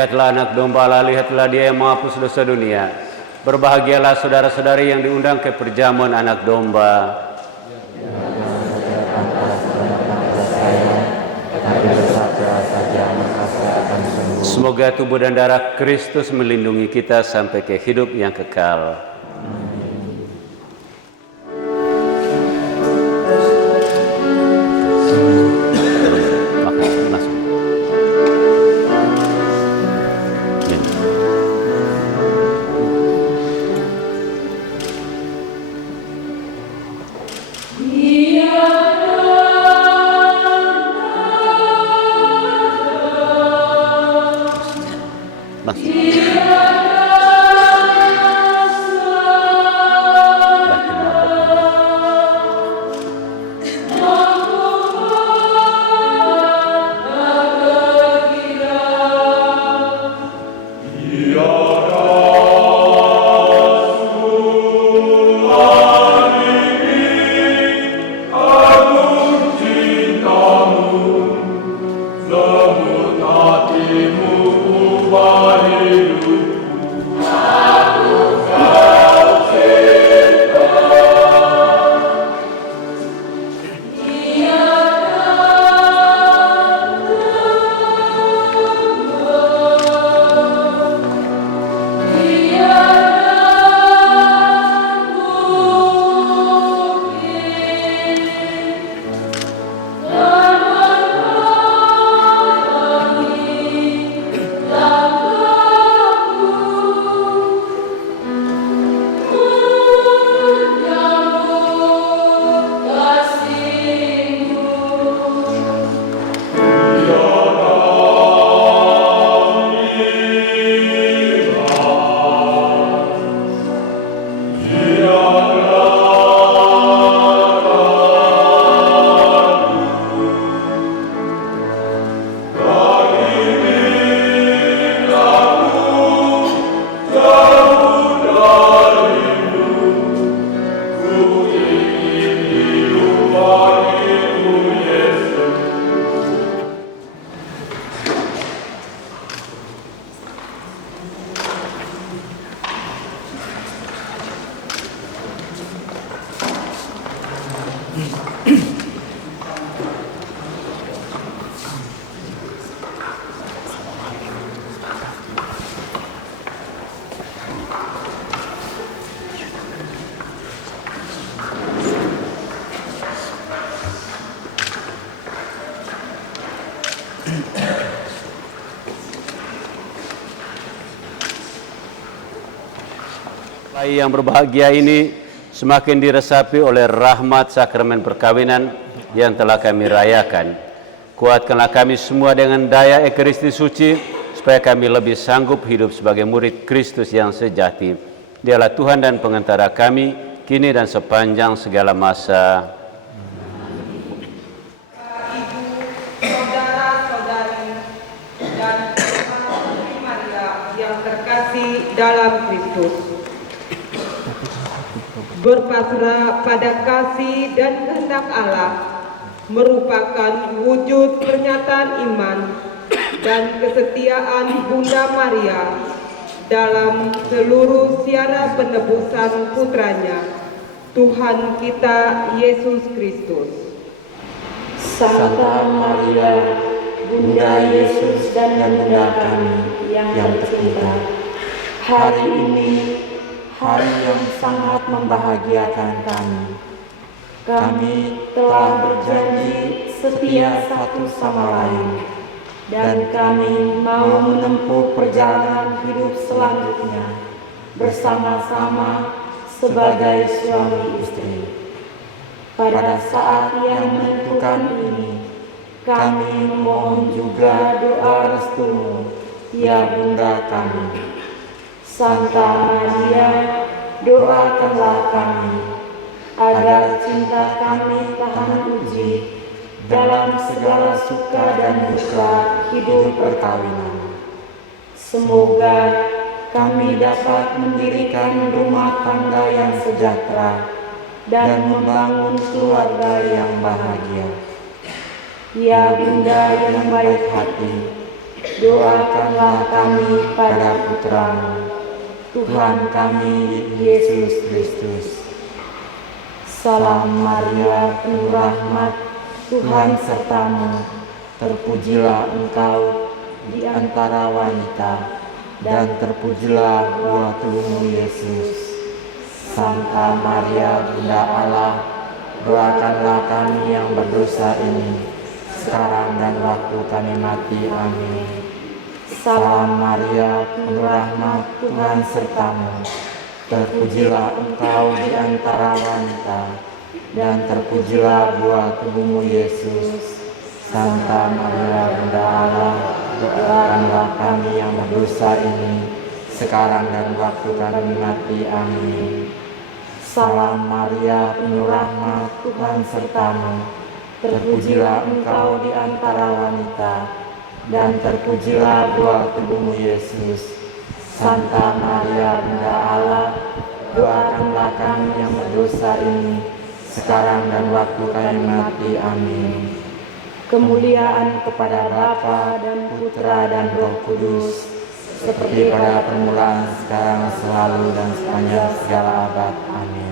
Lihatlah anak domba Allah, lihatlah dia yang menghapus dosa dunia. Berbahagialah saudara-saudari yang diundang ke perjamuan anak domba. Semoga tubuh dan darah Kristus melindungi kita sampai ke hidup yang kekal. Yang berbahagia ini semakin diresapi oleh rahmat sakramen perkawinan yang telah kami rayakan. Kuatkanlah kami semua dengan daya Ekaristi suci, supaya kami lebih sanggup hidup sebagai murid Kristus yang sejati. Dialah Tuhan dan pengantara kami, kini dan sepanjang segala masa. Ibu, saudara-saudari, dan Putri Maria yang terkasih dalam Kristus, berpasrah pada kasih dan kehendak Allah merupakan wujud pernyataan iman dan kesetiaan Bunda Maria dalam seluruh siara penebusan putranya, Tuhan kita Yesus Kristus. Santa Maria, Bunda Yesus dan Bunda kami yang tercinta, hari ini hari yang sangat membahagiakan kami. Kami telah berjanji setia satu sama lain, dan kami mau menempuh perjalanan hidup selanjutnya bersama-sama sebagai suami istri. Pada saat yang menentukan ini, kami memohon juga doa restumu, ya Bunda kami. Santa Maria, doakanlah kami, agar cinta kami tahan uji dalam segala suka dan duka hidup perkawinan. Semoga kami dapat mendirikan rumah tangga yang sejahtera dan membangun keluarga yang bahagia. Ya Bunda yang baik hati, doakanlah kami pada Putra-Mu, Tuhan kami Yesus Kristus. Salam Maria, penuh rahmat, Tuhan sertamu, terpujilah engkau di antara wanita, dan terpujilah buah tubuhmu Yesus. Santa Maria, Bunda Allah, doakanlah kami yang berdosa ini, sekarang dan waktu kami mati. Amin. Salam Maria, penuh rahmat, Tuhan sertamu, terpujilah engkau di antara wanita, dan terpujilah buah tubuhmu Yesus. Santa Maria, Bunda Allah, doakanlah kami yang berdosa ini, sekarang dan waktu kami mati. Amin. Salam Maria, penuh rahmat, Tuhan sertamu, terpujilah engkau di antara wanita, dan terpujilah buah tubuhmu Yesus. Santa Maria, Bunda Allah, doakanlah kami yang berdosa ini, sekarang dan waktu kami mati. Amin. Kemuliaan kepada Bapa dan Putra dan Roh Kudus, seperti pada permulaan, sekarang, selalu, dan sepanjang segala abad. Amin.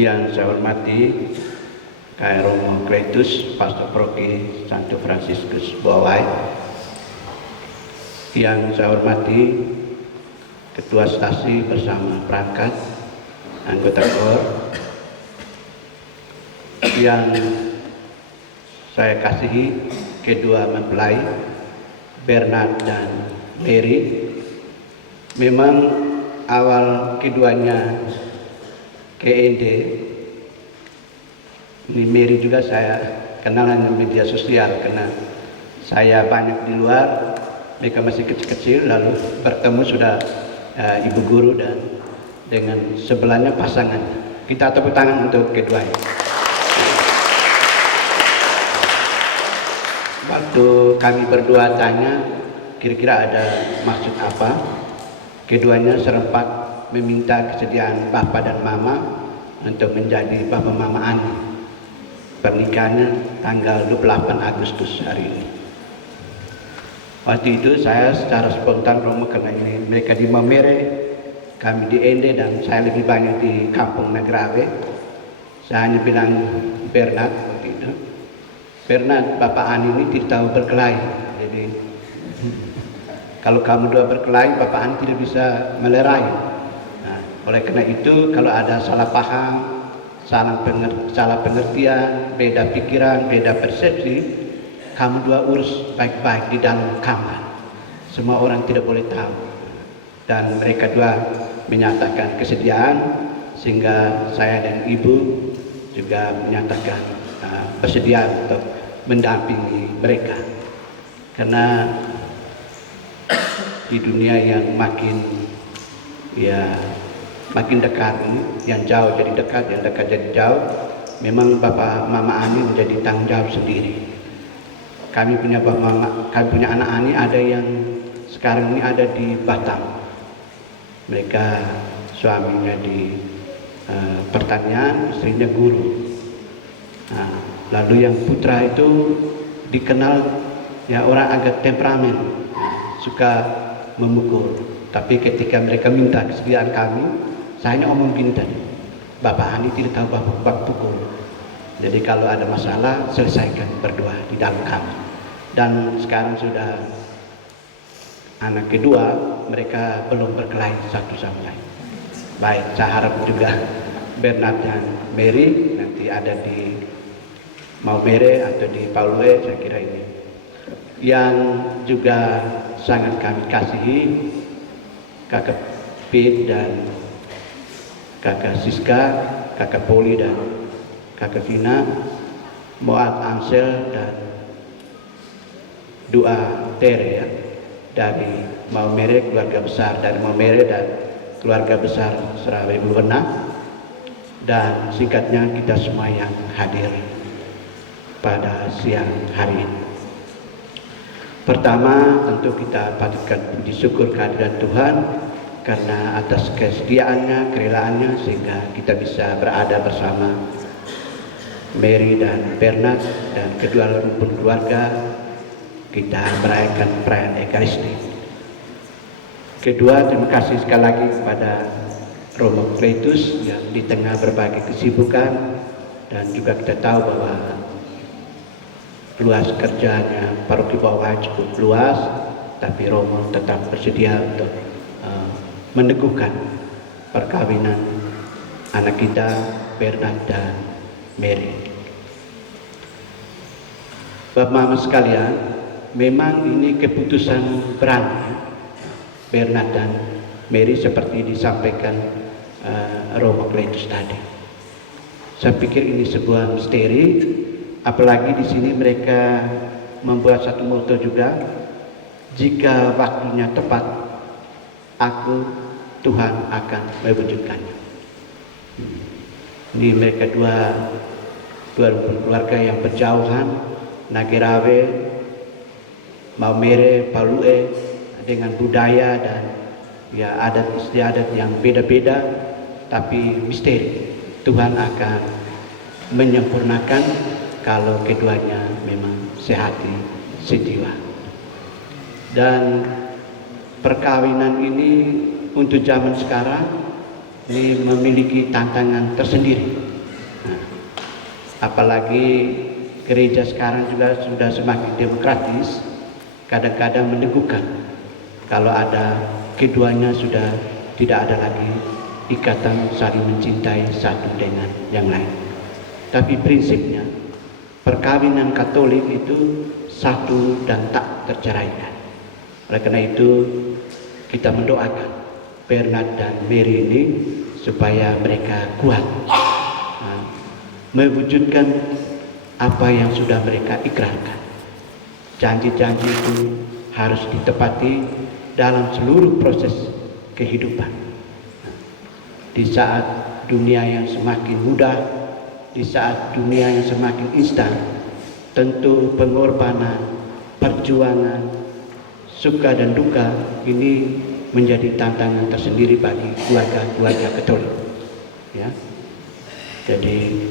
Yang saya hormati Kak Romo Kletus, Pastor Proki Santo Fransiskus Bowai. Yang saya hormati Ketua Stasi bersama perangkat, anggota KOR. Yang saya kasihi kedua mempelai Bernard dan Mary. Memang awal keduanya KND, ini Mary juga saya kenalan di media sosial karena saya banyak di luar, mereka masih kecil-kecil, lalu bertemu sudah ibu guru dan dengan sebelahnya pasangan. Kita tepuk tangan untuk keduanya. Waktu kami berdua tanya kira-kira ada maksud apa, keduanya serempak meminta kesediaan Bapak dan Mama untuk menjadi Bapak Mama Ani. Pernikahannya tanggal 28 Agustus hari ini. Waktu itu saya secara spontan Romo, karena ini mereka di Mamere, kami di Ende, dan saya lebih banyak di Kampung Nagrave. Saya hanya bilang Bernard waktu itu, Bernard, Bapak Ani ini tidak tahu berkelahi. Jadi kalau kamu dua berkelahi, Bapak Ani tidak bisa melerai. Oleh karena itu, kalau ada salah paham, salah pengertian, beda pikiran, beda persepsi, kamu dua urus baik-baik di dalam kamar. Semua orang tidak boleh tahu. Dan mereka dua menyatakan kesediaan, sehingga saya dan ibu juga menyatakan bersedia untuk mendampingi mereka. Karena di dunia yang makin dekat ini, yang jauh jadi dekat, yang dekat jadi jauh, memang Bapak Mama Ani menjadi tanggung jawab sendiri. Kami punya Bapak Mama, kami punya anak Ani, ada yang sekarang ini ada di Batam. Mereka suaminya di pertanian, istrinya guru. Nah, lalu yang putra itu dikenal ya orang agak temperamen, suka memukul. Tapi ketika mereka minta kesediaan kami, saya hanya omong gini tadi, Bapak Hani tidak tahu bab pukul. Jadi kalau ada masalah selesaikan berdua di dalam kami. Dan sekarang sudah anak kedua, mereka belum berkelahi satu sama lain. Baik, saya harap juga Bernard dan Mary nanti ada di Maumere atau di Paulue, saya kira ini. Yang juga sangat kami kasihi, kakak Pete dan kakak Siska, kakak Poli dan kakak Vina, Moat Ansel dan Dua Tere ya, dari Maumere, keluarga besar dari Maumere dan keluarga besar Serawai Bluwenang, dan singkatnya kita semua yang hadir pada siang hari ini. Pertama, tentu kita patutkan puji syukur kehadiran Tuhan karena atas kesediaannya, kerelaannya sehingga kita bisa berada bersama Mary dan Bernard dan kedua rumpun keluarga kita merayakan perayaan Ekaristi. Kedua, terima kasih sekali lagi kepada Romo Kletus yang di tengah berbagai kesibukan, dan juga kita tahu bahwa luas kerjanya paroki bawah cukup luas, tapi Romo tetap bersedia untuk meneguhkan perkawinan anak kita Bernard dan Mary. Bapak Mama sekalian, memang ini keputusan berani Bernard dan Mary seperti disampaikan Romo Kletus tadi. Saya pikir ini sebuah misteri. Apalagi di sini mereka membuat satu moto juga, jika waktunya tepat, aku Tuhan akan mewujudkannya. Ini mereka dua keluarga yang berjauhan, Nagerawe, Maumere, Paulue, dengan budaya dan ya adat istiadat yang beda-beda, tapi misteri Tuhan akan menyempurnakan kalau keduanya memang sehati sejiwa. Dan perkawinan ini untuk zaman sekarang ini memiliki tantangan tersendiri. Nah, apalagi gereja sekarang juga sudah semakin demokratis, kadang-kadang meneguhkan kalau ada keduanya sudah tidak ada lagi ikatan saling mencintai satu dengan yang lain. Tapi prinsipnya perkawinan Katolik itu satu dan tak terceraikan. Oleh karena itu kita mendoakan Bernard dan Mary ini supaya mereka kuat mewujudkan apa yang sudah mereka ikrarkan. Janji-janji itu harus ditepati dalam seluruh proses kehidupan. Di saat dunia yang semakin mudah, di saat dunia yang semakin instan, tentu pengorbanan, perjuangan, suka dan duka ini menjadi tantangan tersendiri bagi keluarga-keluarga Katolik. Ya. Jadi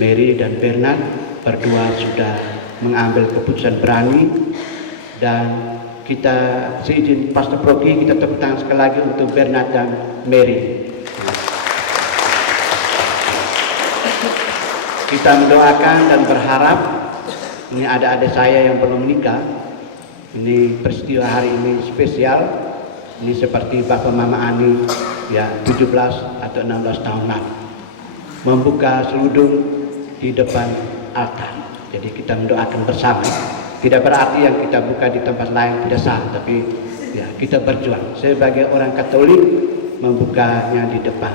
Mary dan Bernard berdua sudah mengambil keputusan berani, dan kita seizin Pastor Proki, kita tepuk tangan sekali lagi untuk Bernard dan Mary. Kita mendoakan dan berharap, ini ada adik saya yang belum menikah, ini peristiwa hari ini spesial, ini seperti Bapak Mama Ani ya 17 atau 16 tahun lalu membuka seludung di depan altar. Jadi kita mendoakan bersama, tidak berarti yang kita buka di tempat lain tidak sah, tapi ya kita berjuang sebagai orang Katolik membukanya di depan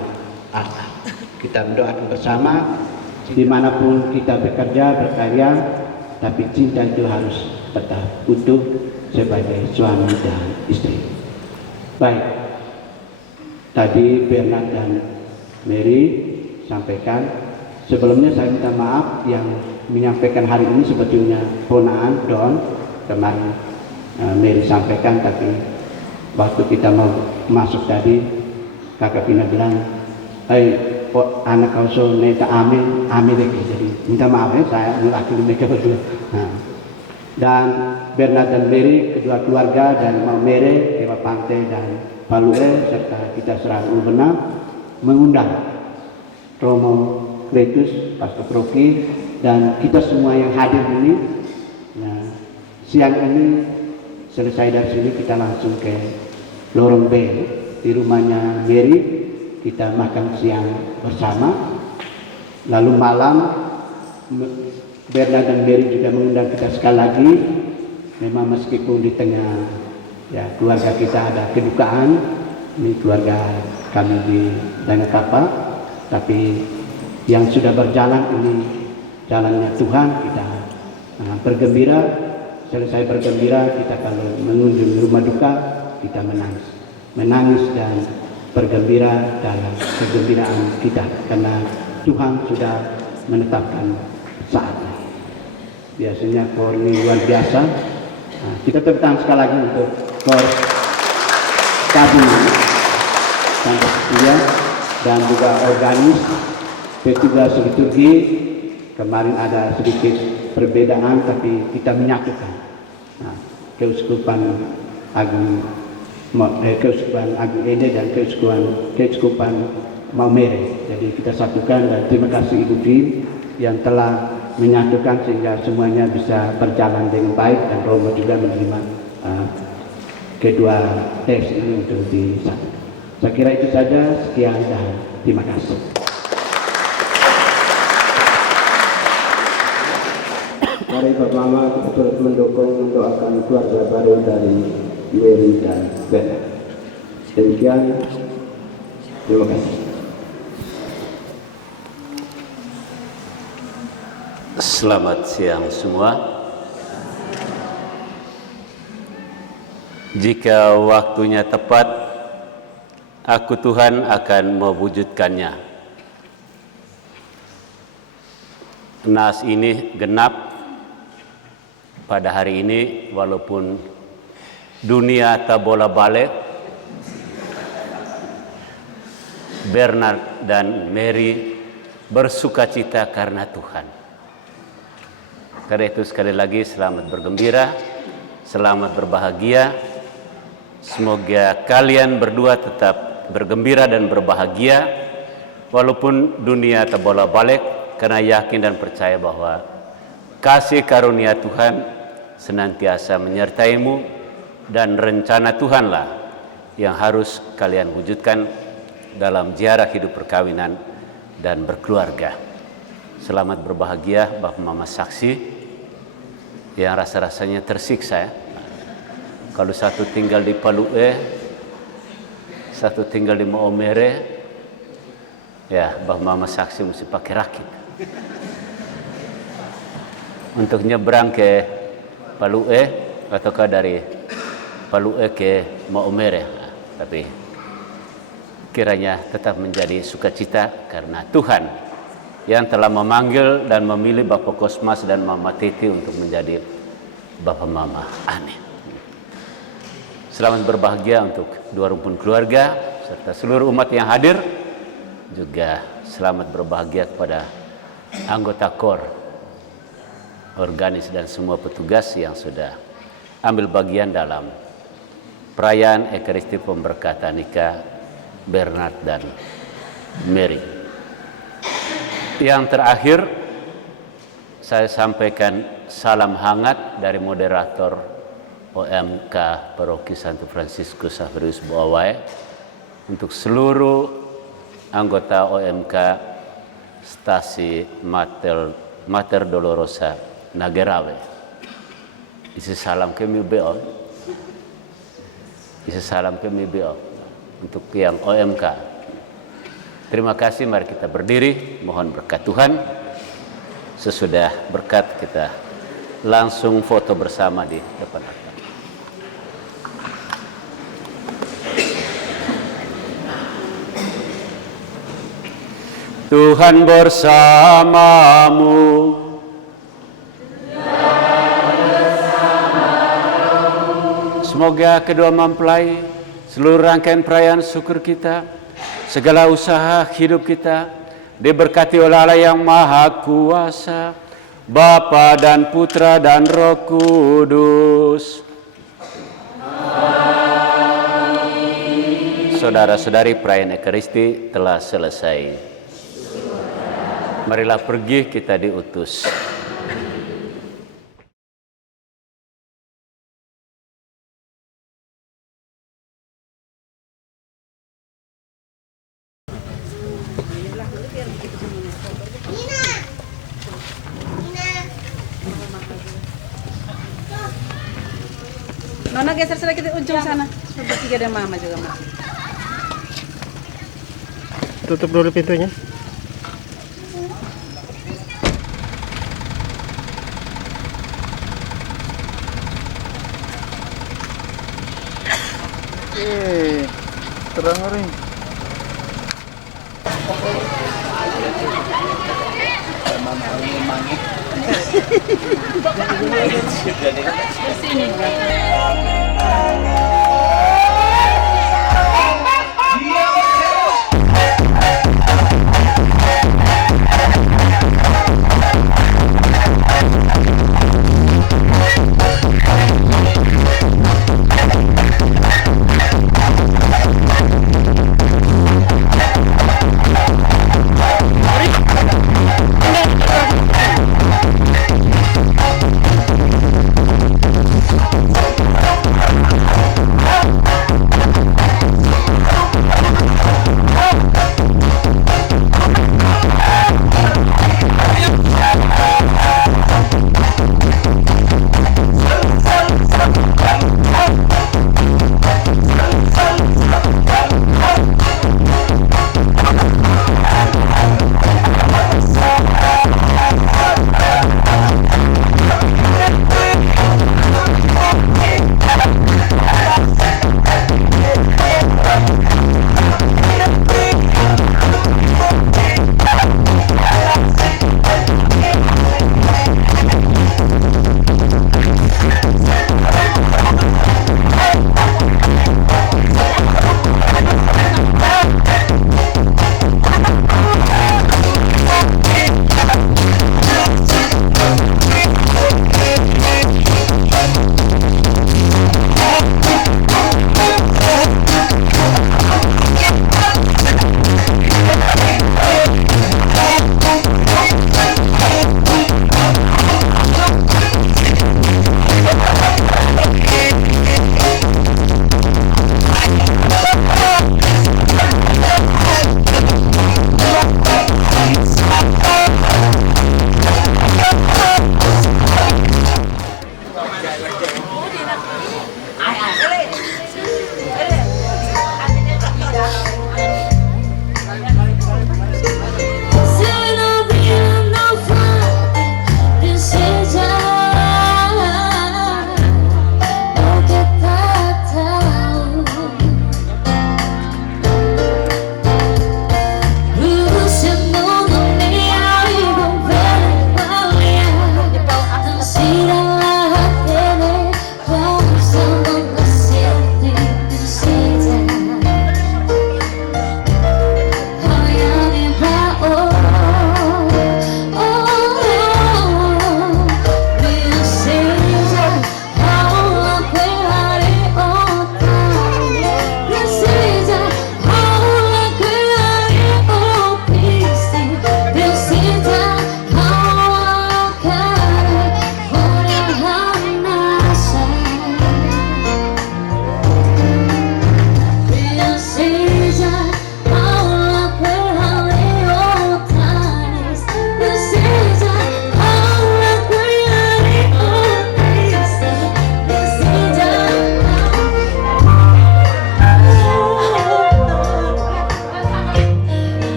altar. Kita mendoakan bersama, dimanapun kita bekerja, berkarya, tapi cinta itu harus tetap utuh sebagai suami dan istri. Baik, tadi Bernard dan Mary sampaikan. Sebelumnya saya minta maaf, yang menyampaikan hari ini sebetulnya ponaan Don kemarin Mary sampaikan, tapi waktu kita mau masuk tadi Kakak Pina bilang, anak kau so neta amin lagi, jadi minta maaf ya, saya mewakili mereka berdua. Dan Bernard dan Mary, kedua keluarga, dan Mau Mere, Dewa Pantai dan Palue, serta kita selalu benar mengundang Romo Kletus, Pastor Proki, dan kita semua yang hadir ini. Nah, siang ini selesai dari sini kita langsung ke Lorong B, di rumahnya Mary, kita makan siang bersama. Lalu malam Bernard dan Mary juga mengundang kita sekali lagi. Memang meskipun di tengah ya keluarga kita ada kedukaan, ini keluarga kami di Danakapa, tapi yang sudah berjalan ini jalannya Tuhan, kita bergembira. Selesai bergembira, kita kalau mengunjungi rumah duka, kita menangis dan bergembira dalam kegembiraan kita, karena Tuhan sudah menetapkan saatnya. Biasanya KOR ini luar biasa. Nah, kita tepuk tangan sekali lagi untuk KOR Kabin sampai setia, dan juga organis petugas liturgi. Kemarin ada sedikit perbedaan, tapi kita menyatukan. Nah, Keuskupan Agung Ede dan Keuskupan Maumere. Jadi kita satukan, dan terima kasih Ibu Vin yang telah menyatukan sehingga semuanya bisa berjalan dengan baik, dan Romo juga menerima kedua tes ini untuk disatukan. Saya kira itu saja, sekian dan terima kasih. Mari bersama kita mendukung, mendoakan keluarga baru dari Mary dan Bernard. Demikian, terima kasih. Selamat siang semua. Jika waktunya tepat, aku Tuhan akan mewujudkannya. Nas ini genap pada hari ini, walaupun dunia tak bola balik. Bernard dan Mary bersukacita karena Tuhan. Karena itu sekali lagi selamat bergembira, selamat berbahagia. Semoga kalian berdua tetap bergembira dan berbahagia walaupun dunia tak bola balik, karena yakin dan percaya bahwa kasih karunia Tuhan senantiasa menyertaimu, dan rencana Tuhanlah yang harus kalian wujudkan dalam ziarah hidup perkawinan dan berkeluarga. Selamat berbahagia Bapak Mama saksi yang rasa-rasanya tersiksa ya. Kalau satu tinggal di Palue, satu tinggal di Maumere, ya Bapak Mama saksi mesti pakai rakit untuk nyebrang ke Palue ataukah dari Palue ke Maumere. Nah, tapi kiranya tetap menjadi sukacita karena Tuhan yang telah memanggil dan memilih Bapak Kosmas dan Mama Titi untuk menjadi Bapak Mama. Amin. Selamat berbahagia untuk dua rumpun keluarga serta seluruh umat yang hadir. Juga selamat berbahagia kepada anggota KOR, organis dan semua petugas yang sudah ambil bagian dalam perayaan Ekaristi pemberkatan nikah Bernard dan Mary. Yang terakhir, saya sampaikan salam hangat dari moderator OMK Paroki Santo Fransiskus Xaverius Buawai untuk seluruh anggota OMK Stasi Mater Dolorosa Nagerawe. Isi salam kami BO. Isi salam kami BO untuk yang OMK. Terima kasih, mari kita berdiri, mohon berkat Tuhan. Sesudah berkat kita langsung foto bersama di depan altar. Tuhan bersamamu. Semoga kedua mempelai, seluruh rangkaian perayaan syukur kita, segala usaha hidup kita, diberkati oleh Allah yang Maha Kuasa, Bapa dan Putra dan Roh Kudus. Saudara-saudari, perayaan Ekaristi telah selesai. Marilah pergi, kita diutus. Nona geser sedikit ujung sana. Bertiga ada mama juga, Ma. Tutup dulu pintunya. Terang ring.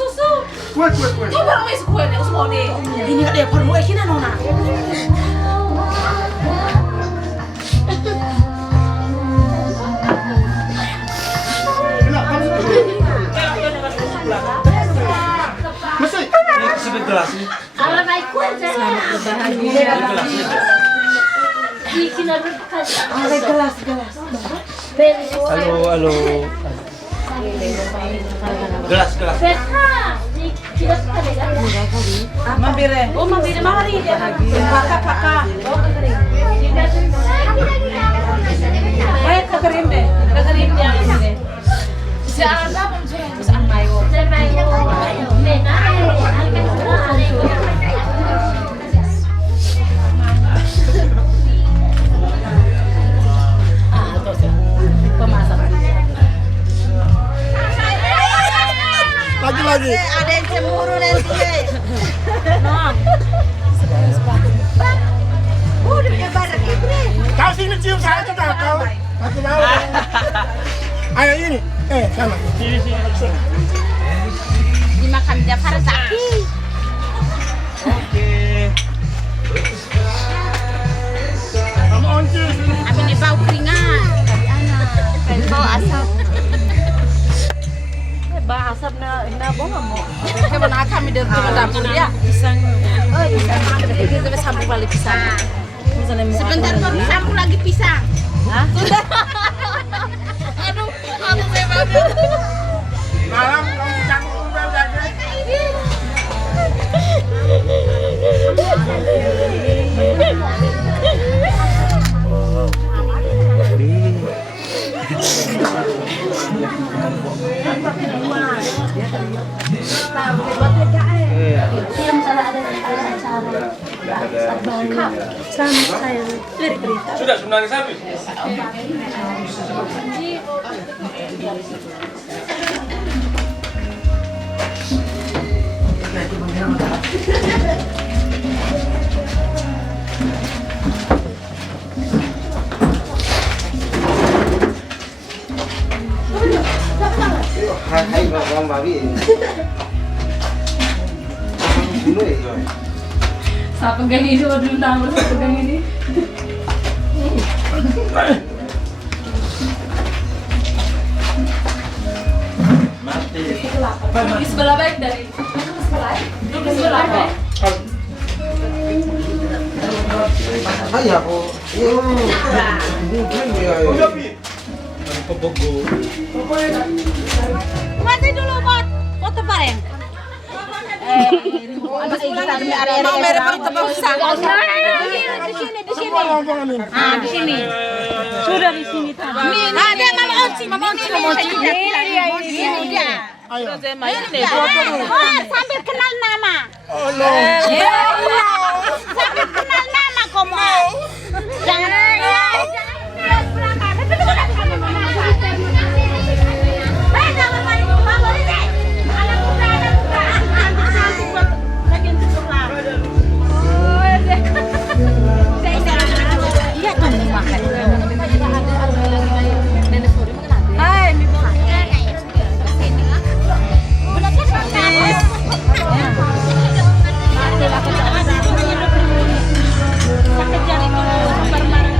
susu. Kue. Coba lo wis kue nek usmone. Ini gak depar mu iki nona. Mesti. Sebentar sih. Kalau naik kue selamat berbahagia. Gelas. Halo. Gelas. Mambire. Oh, mambire mari dia. Pakak. Oh, kering. Baik kering deh. Kering dia ini. Siapa bisa mayo. Lagi. Ada yang cemburu nanti. Non. Udah ya bareng ini. Kau sini cium saya tuh kau. Aku mau. Ayo ini. Sana. Sini. Dimakan tiap hari sakit. Oke. Kamu onci sini. Amin ini bau keringat. Dari bau asap. Asap na bonga mo. Kaya na kami dito sa dapur ya. Pisang. Oh, pisang. Kita sampai sambung balik pisang. Sebentar kok sambung lagi pisang. Hah? Sudah. Aduh, aku memang. Malam kamu campur lagi. Sudah sebenarnya habis. Hai ngomong babi. Dulu ya. Sa pegang ini dulu tangan sa pegang ini. Mati. Di sebelah baik dari di sebelah baik. Ay ako. Mungkin ya. Pebogo. Mati dulu, Bot. Foto bareng. Mau merek pertama pisang. Di sini. Ah, di sini. Sudah di sini tadi. Ada Mama Onci. Ini dia. Ayo. Sambil kenal nama. Sambil kenal nama kamu. Jangan Sakit jari dulu, bareng-bareng.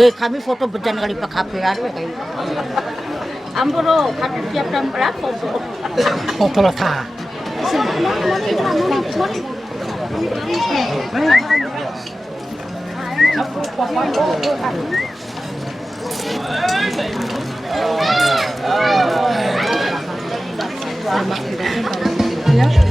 Kami foto berjalan kali pak HP ada kayak. Ampuro, kami tiap jam berapa foto? Foto lah ta. Ya.